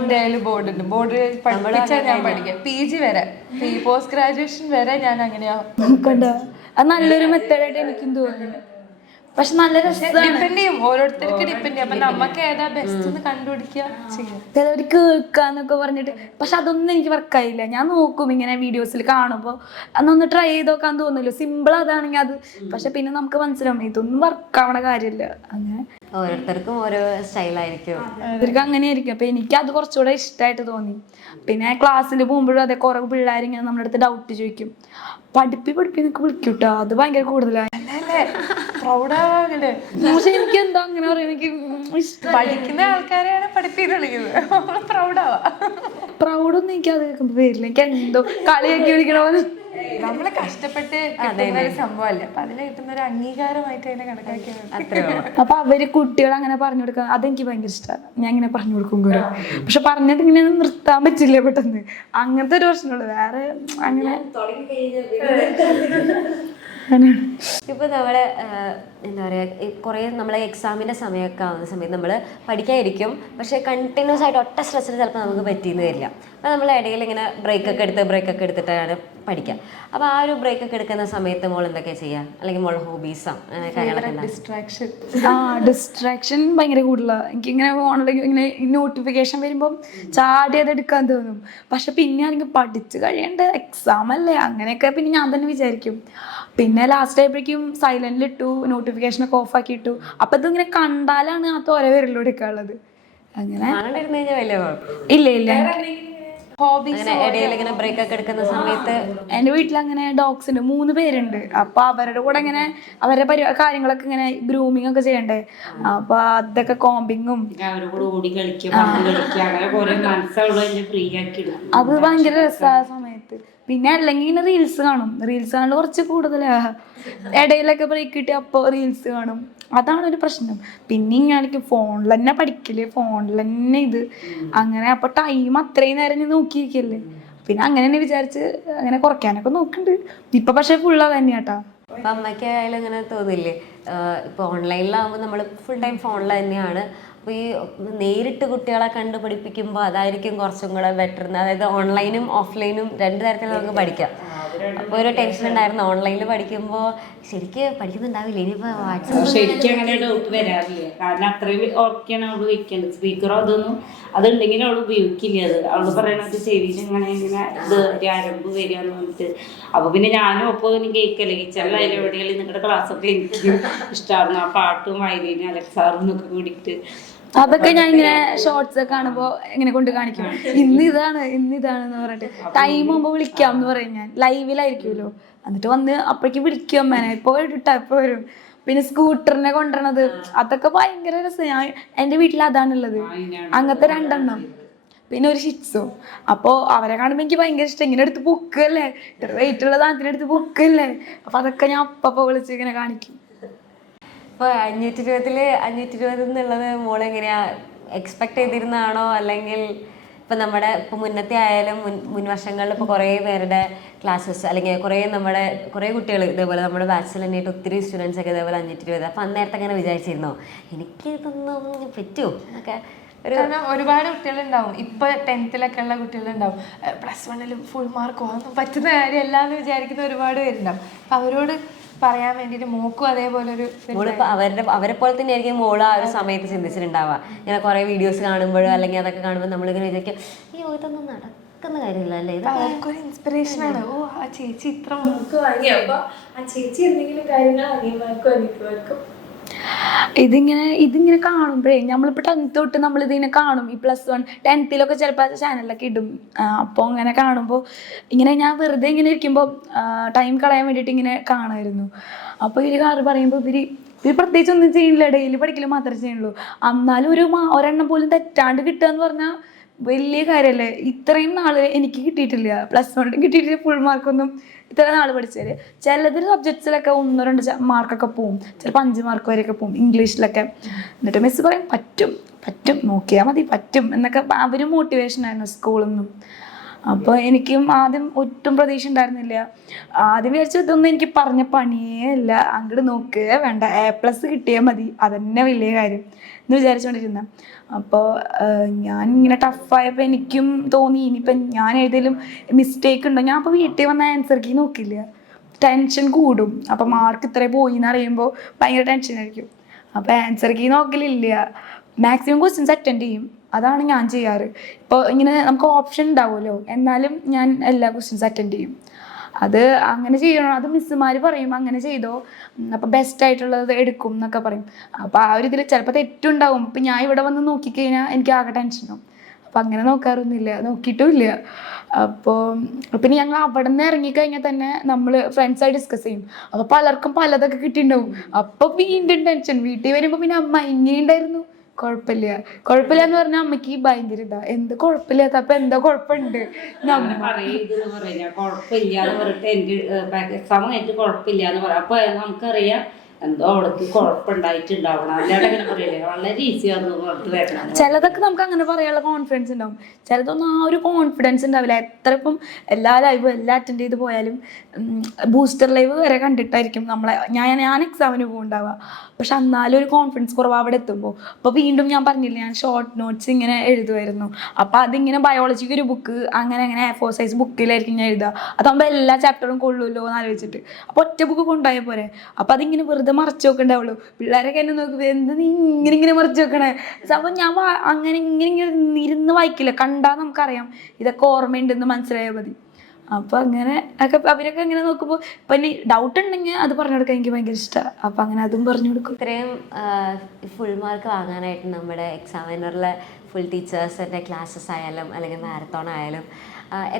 എന്തായാലും ബോർഡുണ്ട്. ബോർഡ് പഠിപ്പിച്ചാൽ ഞാൻ പഠിക്കാം. PG വരെ, പോസ്റ്റ് ഗ്രാജുവേഷൻ വരെ ഞാൻ അങ്ങനെയാ. കണ്ടോ, അത് നല്ലൊരു മെത്തേഡായിട്ട് എനിക്കും തോന്നുന്നു. പക്ഷെ നല്ല രസമാണ്. ഡിപ്പെൻഡ് ചെയ്യും, ഓരോരുത്തർക്ക് ഡിപ്പെൻഡ് ചെയ്യും. അപ്പൊ നമുക്ക് ഏതാ ബെസ്റ്റ് എന്ന് കണ്ടുപിടിക്കുക ചെയ്യാം. ചിലവർ കേൾക്കാന്നൊക്കെ പറഞ്ഞിട്ട്, പക്ഷെ അതൊന്നും എനിക്ക് വർക്കായില്ല. ഞാൻ നോക്കും ഇങ്ങനെ വീഡിയോസിൽ കാണുമ്പോൾ, അന്നൊന്ന് ട്രൈ ചെയ്ത് നോക്കാൻ തോന്നുമല്ലോ. സിമ്പിൾ അതാണെങ്കിൽ അത്, പക്ഷെ പിന്നെ നമുക്ക് മനസ്സിലാവും ഇതൊന്നും വർക്കാവണ കാര്യമില്ല. അങ്ങനെ ഓരോരുത്തർക്കും ഓരോ സ്റ്റൈലായിരിക്കും. ഇവർക്ക് അങ്ങനെയായിരിക്കും. അപ്പൊ എനിക്ക് അത് കുറച്ചുകൂടെ ഇഷ്ടമായിട്ട് തോന്നി. പിന്നെ ക്ലാസ്സിൽ പോകുമ്പോഴും അതെ, കുറെ പിള്ളേരിങ്ങനെ നമ്മുടെ അടുത്ത് ഡൗട്ട് ചോദിക്കും. പഠിപ്പിന്നൊക്കെ വിളിക്കൂട്ടോ, അത് ഭയങ്കര കൂടുതലാണ്. പക്ഷെ എനിക്ക് എന്താ അങ്ങനെ പറയാം, എനിക്ക് ഇഷ്ടം. പഠിക്കുന്ന ആൾക്കാരെയാണ് പഠിപ്പിന്ന് വിളിക്കുന്നത്. പ്രൗഡാവാ. പ്രൗഡൊന്നും എനിക്ക് അത് കേൾക്കുമ്പോ വരില്ല. എനിക്ക് എന്തോ കളിയാക്കി വിളിക്കണ പോലെ. നമ്മള് കഷ്ടപ്പെട്ട് കിട്ടുന്ന ഒരു സംഭവമല്ലേ, അപ്പൊ അതിന് കിട്ടുന്ന ഒരു അംഗീകാരമായിട്ട് അതിനെ കണക്കാക്കിയാണ്. അപ്പൊ അവര് കുട്ടികൾ അങ്ങനെ പറഞ്ഞു കൊടുക്കുക, അതെനിക്ക് ഭയങ്കര ഇഷ്ടമാണ്. ഞാൻ ഇങ്ങനെ പറഞ്ഞു കൊടുക്കും കുറെ. പക്ഷെ പറഞ്ഞിട്ട് ഇങ്ങനെ നിർത്താൻ പറ്റില്ല പെട്ടെന്ന്. അങ്ങനത്തെ ഒരു പ്രശ്നമുള്ളൂ. വേറെ അങ്ങനെ ഇപ്പൊ നമ്മള് എന്താ പറയുക, കുറേ നമ്മളെ എക്സാമിന്റെ സമയമൊക്കെ ആവുന്ന സമയത്ത് നമ്മൾ പഠിക്കാതിരിക്കും. പക്ഷെ കണ്ടിന്യൂസ് ആയിട്ട് ഒറ്റ സ്ട്രെസ്സിൽ ചിലപ്പോൾ നമുക്ക് പറ്റിയെന്ന് വരില്ല. അപ്പോൾ നമ്മൾ ഇടയിൽ ഇങ്ങനെ ബ്രേക്കൊക്കെ എടുത്തിട്ടാണ് പഠിക്കുക. അപ്പോൾ ആ ഒരു ബ്രേക്കൊക്കെ എടുക്കുന്ന സമയത്ത് മോൾ എന്തൊക്കെയാണ് ചെയ്യുക, അല്ലെങ്കിൽ മോൾ ഹോബീസോ അങ്ങനെ കാര്യങ്ങളൊക്കെ? ഡിസ്ട്രാക്ഷൻ ഭയങ്കര കൂടുതലാണ്. എനിക്കിങ്ങനെ ഫോണിലേക്ക് ഇങ്ങനെ നോട്ടിഫിക്കേഷൻ വരുമ്പം ചാടി അത് എടുക്കാൻ തോന്നും. പക്ഷെ പിന്നെ ആണെങ്കിൽ പഠിച്ചു കഴിയേണ്ട എക്സാം അല്ലേ, അങ്ങനെയൊക്കെ പിന്നെ ഞാൻ തന്നെ വിചാരിക്കും. പിന്നെ ലാസ്റ്റ് ആയപ്പോഴേക്കും സൈലന്റിലിട്ടു, നോട്ടിഫിക്കേഷനൊക്കെ ഓഫ് ആക്കി ഇട്ടു. അപ്പം ഇതിങ്ങനെ കണ്ടാലാണ് ആ തോര വിരലിൽ എടുക്കാനുള്ളത്. അങ്ങനെ ഇല്ല ഇടയിൽ ബ്രേക്ക് ഒക്കെ എടുക്കുന്ന സമയത്ത് എൻ്റെ വീട്ടിൽ അങ്ങനെ ഡോഗ്സ് ഉണ്ട്, 3 പേരുണ്ട്. അപ്പൊ അവരുടെ കൂടെ ഇങ്ങനെ അവരുടെ കാര്യങ്ങളൊക്കെ ഇങ്ങനെ ഗ്രൂമിങ് ഒക്കെ ചെയ്യണ്ടേ. അപ്പൊ അതൊക്കെ കോമ്പിങ്ങും അത് ഭയങ്കര രസമായ സമയത്ത്. പിന്നെ അല്ലെങ്കിൽ ഇങ്ങനെ റീൽസ് കാണും. റീൽസ് കാണൽ കുറച്ച് കൂടുതലാ. ഇടയിലൊക്കെ ബ്രേക്ക് കിട്ടി അപ്പോൾ റീൽസ് കാണും. അതാണ് ഒരു പ്രശ്നം. പിന്നെ ഇങ്ങനെ ഫോണിൽ തന്നെ പഠിക്കല്, ഫോണിൽ തന്നെ ഇത് അങ്ങനെ. അപ്പൊ ടൈം അത്രയും നേരം ഞാൻ നോക്കിയിരിക്കല്ലേ. പിന്നെ അങ്ങനെ തന്നെ വിചാരിച്ച് അങ്ങനെ കുറയ്ക്കാനൊക്കെ നോക്കുന്നുണ്ട് ഇപ്പൊ. പക്ഷെ ഫുള്ള് തന്നെയാട്ടാ. അപ്പം അമ്മയ്ക്ക് ആയാലും ഇങ്ങനെ തോന്നില്ലേ, ഇപ്പോൾ ഓൺലൈനിലാകുമ്പോൾ നമ്മൾ ഫുൾ ടൈം ഫോണിൽ തന്നെയാണ്. അപ്പോൾ ഈ നേരിട്ട് കുട്ടികളെ കണ്ട് പഠിപ്പിക്കുമ്പോൾ അതായിരിക്കും കുറച്ചും കൂടെ ബെറ്റർ. അതായത് ഓൺലൈനും ഓഫ്ലൈനും 2 തരത്തിൽ നമുക്ക് പഠിക്കാം. അപ്പോൾ ഒരു ടെൻഷൻ ഉണ്ടായിരുന്നു ഓൺലൈനിൽ പഠിക്കുമ്പോൾ ശരിക്ക് പഠിക്കുന്നുണ്ടാവില്ല. ഇനിയിപ്പോൾ വാട്സാപ്പ് ശരിക്കും അങ്ങനെ ഡൗട്ട് വരാറില്ല. കാരണം അത്രയും ഓർക്കാണ് അവള് വെക്കേണ്ടത്. സ്പീക്കറോ അതൊന്നും അതുണ്ടെങ്കിലും അവൾ ഉപയോഗിക്കില്ല. അവള് പറയണത് ചെവിയിൽ ഇങ്ങനെ ഇത് ആരംഭ വരികയെന്ന് പറഞ്ഞിട്ട്. അപ്പൊ പിന്നെ ഞാനും ഒപ്പം എനിക്ക് കേൾക്കല്ലേ. കിച്ചണിൽ അതിലെവിടെയെങ്കിലും നിങ്ങളുടെ ക്ലാസ്സൊക്കെ എനിക്ക് ഇഷ്ടമായിരുന്നു. ആ പാട്ടും വയലിനും അലക്സാറും ഒക്കെ കൂടിയിട്ട് അതൊക്കെ ഞാൻ ഇങ്ങനെ ഷോർട്സ് ഒക്കെ കാണുമ്പോ ഇങ്ങനെ കൊണ്ട് കാണിക്കും. ഇന്നിതാണെന്ന് പറഞ്ഞിട്ട് ടൈം ആകുമ്പോ വിളിക്കാം എന്ന് പറയും. ഞാൻ ലൈവിലായിരിക്കുമല്ലോ, എന്നിട്ട് വന്ന് അപ്പോഴേക്കും വിളിക്കും അമ്മേനെ, ഇപ്പൊ ഇട്ടാ ഇപ്പൊ വരും. പിന്നെ സ്കൂട്ടറിനെ കൊണ്ടുവരണത് അതൊക്കെ ഭയങ്കര രസം. ഞാൻ എൻ്റെ വീട്ടിൽ അതാണുള്ളത്, അങ്ങനത്തെ 2 എണ്ണം, പിന്നെ ഒരു ഷിറ്റ്സും. അപ്പോൾ അവരെ കാണുമ്പോൾ എനിക്ക് ഭയങ്കര ഇഷ്ടം. ഇങ്ങനെ എടുത്ത് പൊക്കല്ലേ, ഇത്ര വെയിറ്റ് ഉള്ള സാധനത്തിന് എടുത്ത് പൊക്കല്ലേ. അപ്പൊ അതൊക്കെ ഞാൻ അപ്പൊ വിളിച്ച് ഇങ്ങനെ കാണിക്കും. ഇപ്പോൾ 520 എന്നുള്ളത് മോളെങ്ങനെയാ എക്സ്പെക്ട് ചെയ്തിരുന്നതാണോ, അല്ലെങ്കിൽ ഇപ്പം നമ്മുടെ ഇപ്പോൾ മുന്നത്തെ ആയാലും മുൻ വർഷങ്ങളിൽ ഇപ്പോൾ കുറേ പേരുടെ ക്ലാസ്സസ് അല്ലെങ്കിൽ കുറേ കുട്ടികൾ ഇതേപോലെ നമ്മുടെ ബാച്ചിൽ തന്നെയായിട്ട് ഒത്തിരി സ്റ്റുഡൻസ് ഒക്കെ ഇതേപോലെ 520. അപ്പോൾ അന്നേരത്തെ അങ്ങനെ വിചാരിച്ചിരുന്നോ എനിക്ക് ഇതൊന്നും പറ്റുമോ എന്നൊക്കെ? കാരണം ഒരുപാട് കുട്ടികളുണ്ടാവും. ഇപ്പൊ 10th ഉള്ള കുട്ടികളുണ്ടാവും, +1 ഫുൾ മാർക്ക് വാങ്ങാൻ പറ്റുന്ന കാര്യമല്ല എന്ന് വിചാരിക്കുന്ന ഒരുപാട് പേരുണ്ടാവും. അപ്പൊ അവരോട് പറയാൻ വേണ്ടിട്ട് മോക്കും അതേപോലെ ഒരു മോളിപ്പോ അവരെ പോലെ തന്നെ ആയിരിക്കും മോള് ആ ഒരു സമയത്ത് ചിന്തിച്ചിട്ടുണ്ടാവുക. ഇങ്ങനെ കുറെ വീഡിയോസ് കാണുമ്പോഴോ അല്ലെങ്കിൽ അതൊക്കെ കാണുമ്പോൾ നമ്മളിങ്ങനെ വിചാരിക്കും അയ്യോ ഇതൊന്നും നടക്കുന്ന കാര്യമില്ല അല്ലേ, അവർക്കൊരു ഇൻസ്പിറേഷൻ ആണ്. ഓ ആ ചേച്ചി ഇത്ര മാർക്ക് വാങ്ങി, അപ്പൊ ആ ചേച്ചി എന്തെങ്കിലും കാര്യങ്ങൾ അനിയന്മാർക്കും ഇതിങ്ങനെ കാണുമ്പോഴേ നമ്മളിപ്പോൾ 10th തൊട്ട് നമ്മളിതിങ്ങനെ കാണും. ഈ +1 10th ചിലപ്പോൾ ചാനലിലൊക്കെ ഇടും. അപ്പോൾ അങ്ങനെ കാണുമ്പോൾ ഇങ്ങനെ ഞാൻ വെറുതെ ഇങ്ങനെ ഇരിക്കുമ്പോൾ ടൈം കളയാൻ വേണ്ടിയിട്ട് ഇങ്ങനെ കാണുമായിരുന്നു. അപ്പോൾ ഇവർ പറയുമ്പോൾ ഇവർ പ്രത്യേകിച്ച് ഒന്നും ചെയ്യില്ല, ഡെയിലി പഠിക്കൽ മാത്രമേ ചെയ്യുള്ളൂ. എന്നാലും ഒരെണ്ണം പോലും തെറ്റാണ്ട് കിട്ടുക എന്ന് പറഞ്ഞാൽ വലിയ കാര്യമല്ലേ. ഇത്രയും നാള് എനിക്ക് കിട്ടിയിട്ടില്ല, +1 കിട്ടിയിട്ടില്ല ഫുൾ മാർക്കൊന്നും. ഇത്ര നാൾ പഠിച്ചാല് ചിലതിൽ സബ്ജക്ട്സിലൊക്കെ 1-2 മാർക്കൊക്കെ പോവും, ചിലപ്പോൾ 5 മാർക്ക് വരെയൊക്കെ പോവും ഇംഗ്ലീഷിലൊക്കെ. എന്നിട്ട് മിസ് പറയും പറ്റും പറ്റും, നോക്കിയാൽ മതി, പറ്റും എന്നൊക്കെ. അവരും മോട്ടിവേഷൻ ആയിരുന്നു സ്കൂളിൽ നിന്നും. അപ്പോൾ എനിക്കും ആദ്യം ഒട്ടും പ്രതീക്ഷ ഉണ്ടായിരുന്നില്ല. ആദ്യം വിചാരിച്ചു ഇതൊന്നും എനിക്ക് പറഞ്ഞ പണിയേ അല്ല, അങ്ങോട്ട് നോക്കുക വേണ്ട, A+ കിട്ടിയാൽ മതി, അതന്നെ വലിയ കാര്യം എന്ന് വിചാരിച്ചുകൊണ്ടിരുന്ന. അപ്പോൾ ഞാൻ ഇങ്ങനെ ടഫായപ്പോൾ എനിക്കും തോന്നി ഇനിയിപ്പം ഞാൻ ഏതെങ്കിലും മിസ്റ്റേക്ക് ഉണ്ടോ. ഞാൻ അപ്പോൾ വീട്ടിൽ വന്ന ആൻസർ കീ നോക്കില്ല, ടെൻഷൻ കൂടും. അപ്പം മാർക്ക് ഇത്ര പോയി എന്ന് അറിയുമ്പോൾ ഭയങ്കര ടെൻഷനായിരിക്കും. അപ്പോൾ ആൻസർ കീ നോക്കലില്ല, മാക്സിമം ക്വസ്റ്റ്യൻസ് അറ്റൻഡ് ചെയ്യും. അതാണ് ഞാൻ ചെയ്യാറ്. ഇപ്പോൾ ഇങ്ങനെ നമുക്ക് ഓപ്ഷൻ ഉണ്ടാവുമല്ലോ, എന്നാലും ഞാൻ എല്ലാ ക്വസ്റ്റ്യൻസ് അറ്റൻഡ് ചെയ്യും. അത് അങ്ങനെ ചെയ്യണം, അത് മിസ്സുമാർ പറയും അങ്ങനെ ചെയ്തോ, അപ്പോൾ ബെസ്റ്റ് ആയിട്ടുള്ളത് എടുക്കും എന്നൊക്കെ പറയും. അപ്പോൾ ആ ഒരു ഇതിൽ ചിലപ്പോൾ തെറ്റുണ്ടാവും. ഇപ്പം ഞാൻ ഇവിടെ വന്ന് നോക്കിക്കഴിഞ്ഞാൽ എനിക്ക് ആകെ ടെൻഷനാവും. അപ്പം അങ്ങനെ നോക്കാറൊന്നുമില്ല, നോക്കിയിട്ടുമില്ല. അപ്പോൾ പിന്നെ ഞങ്ങൾ അവിടെ നിന്ന് ഇറങ്ങിക്കഴിഞ്ഞാൽ തന്നെ നമ്മൾ ഫ്രണ്ട്സായി ഡിസ്കസ് ചെയ്യും. അപ്പോൾ പലർക്കും പലതൊക്കെ കിട്ടിയിട്ടുണ്ടാവും. അപ്പോൾ വീണ്ടും ടെൻഷൻ. വീട്ടിൽ വരുമ്പോൾ പിന്നെ അമ്മ ഇങ്ങനെയുണ്ടായിരുന്നു, കുഴപ്പമില്ല കുഴപ്പമില്ല എന്ന് പറഞ്ഞാൽ അമ്മയ്ക്ക് ഭയങ്കര ഇതാ, എന്ത് കുഴപ്പമില്ലാത്ത, അപ്പൊ എന്താ കുഴപ്പമുണ്ട് കുഴപ്പമില്ലാന്ന് പറഞ്ഞിട്ട് എനിക്ക് എക്സാം കഴിഞ്ഞിട്ട് കുഴപ്പമില്ലാന്ന് പറയാം. അപ്പൊ നമുക്കറിയാം എന്തോ അവിടേക്ക് കുഴപ്പമുണ്ടായിട്ടുണ്ടാവണം. അല്ലാതെ അങ്ങനെ പറയില്ലേ, വളരെ ഈസിയാന്ന് പറഞ്ഞിട്ട് വരണം. ചിലതൊക്കെ നമുക്ക് അങ്ങനെ പറയാനുള്ള കോൺഫിഡൻസ് ഉണ്ടാവും, ചിലതൊന്നും ആ ഒരു കോൺഫിഡൻസ് ഉണ്ടാവില്ല. എത്ര ഇപ്പം എല്ലാ ലൈവും എല്ലാം അറ്റൻഡ് ചെയ്ത് പോയാലും ബൂസ്റ്റർ ലൈവ് വരെ കണ്ടിട്ടായിരിക്കും നമ്മളെ ഞാൻ എക്സാമിന് പോകുന്നുണ്ടാവുക. പക്ഷെ എന്നാലും ഒരു കോൺഫിഡൻസ് കുറവ് അവിടെ എത്തുമ്പോൾ. അപ്പോൾ വീണ്ടും ഞാൻ പറഞ്ഞില്ല, ഞാൻ ഷോർട്ട് നോട്ട്സ് ഇങ്ങനെ എഴുതുമായിരുന്നു. അപ്പോൾ അതിങ്ങനെ ബയോളജിക്ക് ഒരു ബുക്ക് അങ്ങനെ A4 സൈസ് ബുക്കിലായിരിക്കും ഞാൻ എഴുതുക. അതാകുമ്പോൾ എല്ലാ ചാപ്റ്ററും കൊള്ളുമല്ലോ എന്ന് ആലോചിച്ചിട്ട്. അപ്പോൾ ഒറ്റ ബുക്ക് കൊണ്ടുപോയാൽ പോരെ. അപ്പോൾ അതിങ്ങനെ വെറുതെ മറച്ചു വെക്കണ്ടാവുള്ളൂ. പിള്ളേരൊക്കെ എന്നെ നോക്കുമ്പോൾ എന്ത് നീ ഇങ്ങനെ മറച്ചു വെക്കണേ. അപ്പോൾ ഞാൻ അങ്ങനെ ഇങ്ങനെ ഇരുന്ന് വായിക്കില്ല, കണ്ടാൽ നമുക്കറിയാം ഇതൊക്കെ ഓർമ്മയുണ്ടെന്ന് മനസ്സിലായാൽ മതി. അപ്പോൾ അങ്ങനെ ഒക്കെ അവരൊക്കെ ഇങ്ങനെ നോക്കുമ്പോൾ ഇപ്പം ഇനി ഡൗട്ട് ഉണ്ടെങ്കിൽ അത് പറഞ്ഞു കൊടുക്കാൻ എനിക്ക് ഭയങ്കര ഇഷ്ടമാണ്. അപ്പം അങ്ങനെ അതും പറഞ്ഞു കൊടുക്കും. ഇത്രയും ഫുൾ മാർക്ക് വാങ്ങാനായിട്ട് നമ്മുടെ എക്സാമിനറിലെ ഫുൾ ടീച്ചേഴ്സിൻ്റെ ക്ലാസ്സസ് ആയാലും അല്ലെങ്കിൽ മാരത്തോൺ ആയാലും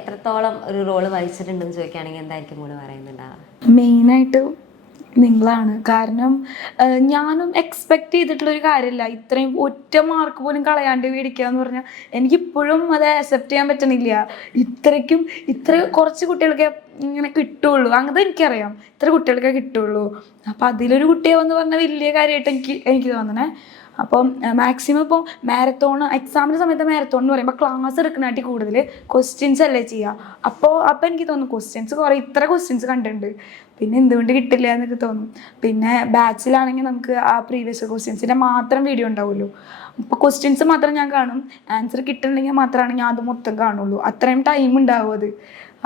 എത്രത്തോളം ഒരു റോള് വഹിച്ചിട്ടുണ്ടെന്ന് ചോദിക്കുകയാണെങ്കിൽ എന്തായിരിക്കും മോള് പറയുന്നുണ്ടാവുക? മെയിനായിട്ട് നിങ്ങളാണ്. കാരണം ഞാനും എക്സ്പെക്റ്റ് ചെയ്തിട്ടുള്ളൊരു കാര്യമില്ല, ഇത്രയും ഒറ്റ മാർക്ക് പോലും കളയാണ്ട് മേടിക്കുക എന്ന് പറഞ്ഞാൽ എനിക്കിപ്പോഴും അത് അക്സെപ്റ്റ് ചെയ്യാൻ പറ്റണില്ല. ഇത്ര കുറച്ച് കുട്ടികൾക്ക് ഇങ്ങനെ കിട്ടുള്ളൂ, അങ്ങനത്തെ എനിക്കറിയാം, ഇത്ര കുട്ടികൾക്കേ കിട്ടുള്ളൂ. അപ്പം അതിലൊരു കുട്ടിയെ വന്ന് പറഞ്ഞാൽ വലിയ കാര്യമായിട്ട് എനിക്ക് തോന്നണേ. അപ്പം മാക്സിമം ഇപ്പോൾ മാരത്തോൺ എക്സാമിൻ്റെ സമയത്ത് മാരത്തോൺ എന്ന് പറയുമ്പോൾ ക്ലാസ് എടുക്കുന്നതായിട്ട് കൂടുതൽ ക്വസ്റ്റ്യൻസ് അല്ലേ ചെയ്യുക. അപ്പോൾ എനിക്ക് തോന്നും ക്വസ്റ്റ്യൻസ് ഇത്ര ക്വസ്റ്റ്യൻസ് കണ്ടിട്ടുണ്ട്, പിന്നെ എന്തുകൊണ്ട് കിട്ടില്ല എന്നൊക്കെ തോന്നും. പിന്നെ ബാച്ചിലാണെങ്കിൽ നമുക്ക് ആ പ്രീവിയസ് ക്വസ്റ്റ്യൻസിൻ്റെ മാത്രം വീഡിയോ ഉണ്ടാവുമല്ലോ. അപ്പോൾ ക്വസ്റ്റ്യൻസ് മാത്രം ഞാൻ കാണും, ആൻസർ കിട്ടുന്നുണ്ടെങ്കിൽ മാത്രമാണ് ഞാൻ അത് മൊത്തം കാണുള്ളൂ. അത്രയും ടൈം ഉണ്ടാവും അത്.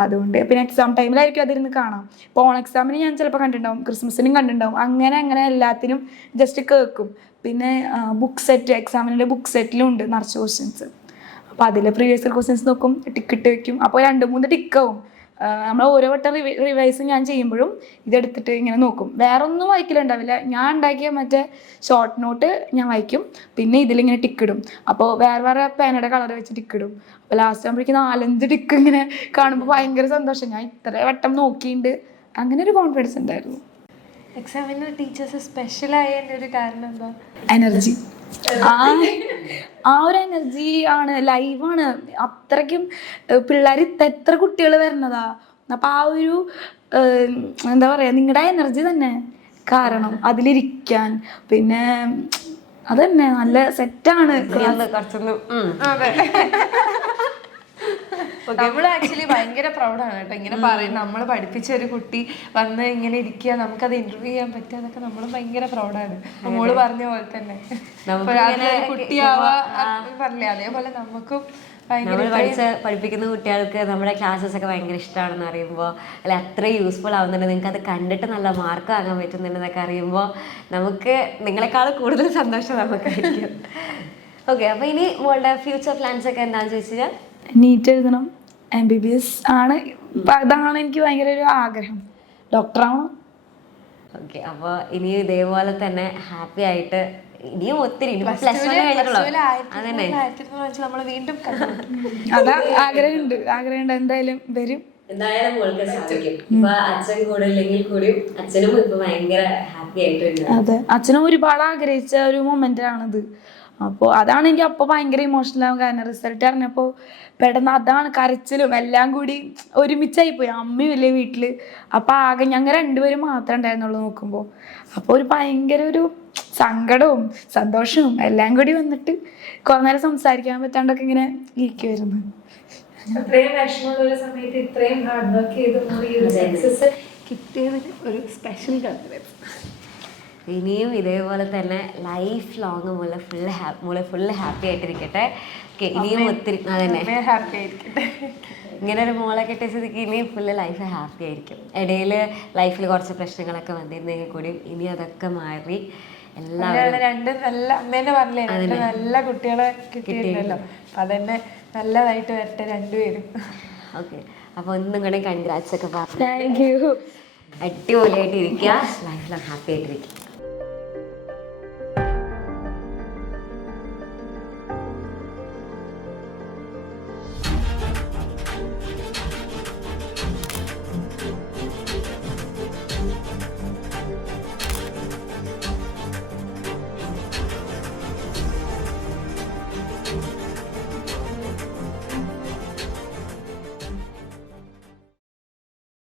അതുകൊണ്ട് പിന്നെ എക്സാം ടൈമിലായിരിക്കും അതിരുന്ന് കാണാം. ഇപ്പോൾ ഓൺ എക്സാമിന് ഞാൻ ചിലപ്പോൾ കണ്ടിട്ടുണ്ടാവും, ക്രിസ്മസിനും കണ്ടിട്ടുണ്ടാവും. അങ്ങനെ എല്ലാത്തിനും ജസ്റ്റ് കേൾക്കും. പിന്നെ ബുക്ക് സെറ്റ്, എക്സാമിൻ്റെ ബുക്ക് സെറ്റിലും ഉണ്ട് നിറച്ച് ക്വസ്റ്റ്യൻസ്. അപ്പോൾ അതിൽ പ്രീവിയസ് ക്വസ്റ്റ്യൻസ് നോക്കും, ടിക്കിട്ട് വയ്ക്കും. അപ്പോൾ 2-3 ടിക്കാവും. നമ്മൾ ഓരോ വട്ടം റിവൈസ് ഞാൻ ചെയ്യുമ്പോഴും ഇതെടുത്തിട്ട് ഇങ്ങനെ നോക്കും. വേറെ ഒന്നും വായിക്കലുണ്ടാവില്ല, ഞാൻ ഉണ്ടാക്കിയ മറ്റേ ഷോർട്ട് നോട്ട് ഞാൻ വായിക്കും. പിന്നെ ഇതിലിങ്ങനെ ടിക്കിടും. അപ്പോൾ വേറെ പേനയുടെ കളർ വെച്ച് ടിക്കിടും. അപ്പോൾ ലാസ്റ്റ് ആകുമ്പോഴേക്കും 4-5 ടിക്ക് ഇങ്ങനെ കാണുമ്പോൾ ഭയങ്കര സന്തോഷം. ഞാൻ ഇത്ര വട്ടം നോക്കിയിട്ട് അങ്ങനെ ഒരു കോൺഫിഡൻസ് ഉണ്ടായിരുന്നു. എക്സാമിന് ടീച്ചേഴ്സ് സ്പെഷ്യലായ ഒരു കാരണം എന്താ? എനർജി. ആ ഒരു എനർജി ആണ്, ലൈവാണ്. അത്രയ്ക്കും പിള്ളേർ എത്ര കുട്ടികൾ വരുന്നതാ. അപ്പം ആ ഒരു എന്താ പറയുക, നിങ്ങളുടെ എനർജി തന്നെ കാരണം അതിലിരിക്കാൻ. പിന്നെ അതന്നെ നല്ല സെറ്റാണ്. അതെ, നമ്മൾ ആക്ച്വലി ഭയങ്കര പ്രൗഡാണ് കേട്ടോ ഇങ്ങനെ പറയും. നമ്മൾ പഠിപ്പിച്ച ഒരു കുട്ടി വന്ന് ഇങ്ങനെ ഇരിക്കുക, നമുക്കത് ഇന്റർവ്യൂ ചെയ്യാൻ പറ്റുക, അതൊക്കെ നമ്മൾ ഭയങ്കര പ്രൗഡാണ്. മോള് പറഞ്ഞ പോലെ തന്നെ കുട്ടിയാവാ പറഞ്ഞില്ലേ, അതേപോലെ നമുക്കും നമ്മൾ പഠിപ്പിക്കുന്ന കുട്ടികൾക്ക് നമ്മുടെ ക്ലാസ്സസ് ഒക്കെ ഭയങ്കര ഇഷ്ടമാണെന്ന് അറിയുമ്പോൾ, അല്ല അത്രയും യൂസ്ഫുൾ ആവുന്നുണ്ട്, നിങ്ങൾക്ക് അത് കണ്ടിട്ട് നല്ല മാർക്ക് വാങ്ങാൻ പറ്റുന്നുണ്ടെന്നൊക്കെ അറിയുമ്പോൾ നമുക്ക് നിങ്ങളെക്കാൾ കൂടുതൽ സന്തോഷം നമുക്കായിരിക്കും. ഓക്കെ, അപ്പോൾ ഇനി മോളുടെ ഫ്യൂച്ചർ പ്ലാൻസ് ഒക്കെ എന്താണെന്ന് ചോദിച്ചാൽ? നീറ്റ് എഴുതണം, MBBS ആണ്. അതാണ് എനിക്ക് ഭയങ്കര ഒരു ആഗ്രഹം, ഡോക്ടറാവണം. ഓക്കെ, അപ്പോൾ ഇനി ഇതേപോലെ തന്നെ ഹാപ്പി ആയിട്ട് ഇനിയും ഒത്തിരി അതാ ആഗ്രഹമുണ്ട് എന്തായാലും വരും. എന്തായാലും മോൾക്ക് സാധിക്കും. ഇപ്പൊ അച്ഛൻ കൂടെ ഇല്ലെങ്കിൽ കൂടിയും അച്ഛനും ഇപ്പൊ ഭയങ്കര ഹാപ്പി ആയിട്ടുണ്ട്. അതെ, അച്ഛനും ഒരുപാട് ആഗ്രഹിച്ച ഒരു മൊമെന്റ് ആണിത്. അപ്പോൾ അതാണ് എനിക്ക് അപ്പോൾ ഭയങ്കര ഇമോഷണൽ ആവും. കാരണം റിസൾട്ട് അറിഞ്ഞപ്പോൾ പെട്ടെന്ന് അതാണ് കരച്ചിലും എല്ലാം കൂടി ഒരുമിച്ചായി പോയി. അമ്മയും ഇല്ലേ വീട്ടിൽ. അപ്പോൾ ആകെ ഞങ്ങൾ രണ്ടുപേരും മാത്രമേ ഉണ്ടായിരുന്നുള്ളൂ നോക്കുമ്പോൾ. അപ്പോൾ ഒരു ഭയങ്കര ഒരു സങ്കടവും സന്തോഷവും എല്ലാം കൂടി വന്നിട്ട് കുറേ നേരം സംസാരിക്കാൻ പറ്റാണ്ടൊക്കെ ഇങ്ങനെ ഇരിക്കുമായിരുന്നു. അത്രയും വിഷമമുള്ള ഒരു സമയത്ത് ഇത്രയും ഹാർഡ് വർക്ക് ചെയ്ത് ഈ ഒരു സക്സസ് കിട്ടിയതിന് ഒരു സ്പെഷ്യൽ കൺഗ്രാറ്റ്സ്. ഇനിയും ഇതേപോലെ തന്നെ ലൈഫ് ലോങ് ഫുള്ള് ഹാപ്പി ആയിട്ടിരിക്കട്ടെ. ഇനിയും ഒത്തിരി അതന്നെ ഹാപ്പി ആയിരിക്കട്ടെ. ഇങ്ങനെ ഒരു മോളെ കിട്ടിയ സ്ഥിതിക്ക് ഇനിയും ഫുള്ള് ലൈഫ് ഹാപ്പി ആയിരിക്കും. ഇടയിൽ ലൈഫിൽ കുറച്ച് പ്രശ്നങ്ങളൊക്കെ വന്നിരുന്നെങ്കിൽ കൂടി ഇനി അതൊക്കെ മാറി എല്ലാവരും രണ്ട് നല്ല അമ്മേനെ പറഞ്ഞില്ലേ, രണ്ട് നല്ല കുട്ടികളെ കിട്ടിയിട്ടുണ്ടല്ലോ. അപ്പൊ അതന്നെ നല്ലതായിട്ട് വരട്ടെ രണ്ടുപേരും. ഓക്കെ, അപ്പോൾ ഒന്നും കൂടെ കൺഗ്രാറ്റ്സ് ഒക്കെ പറഞ്ഞു താങ്ക് യു. അടിപൊളിയായിട്ട് ഇരിക്കുക, ലൈഫിലും ഹാപ്പി ആയിട്ടിരിക്കുക.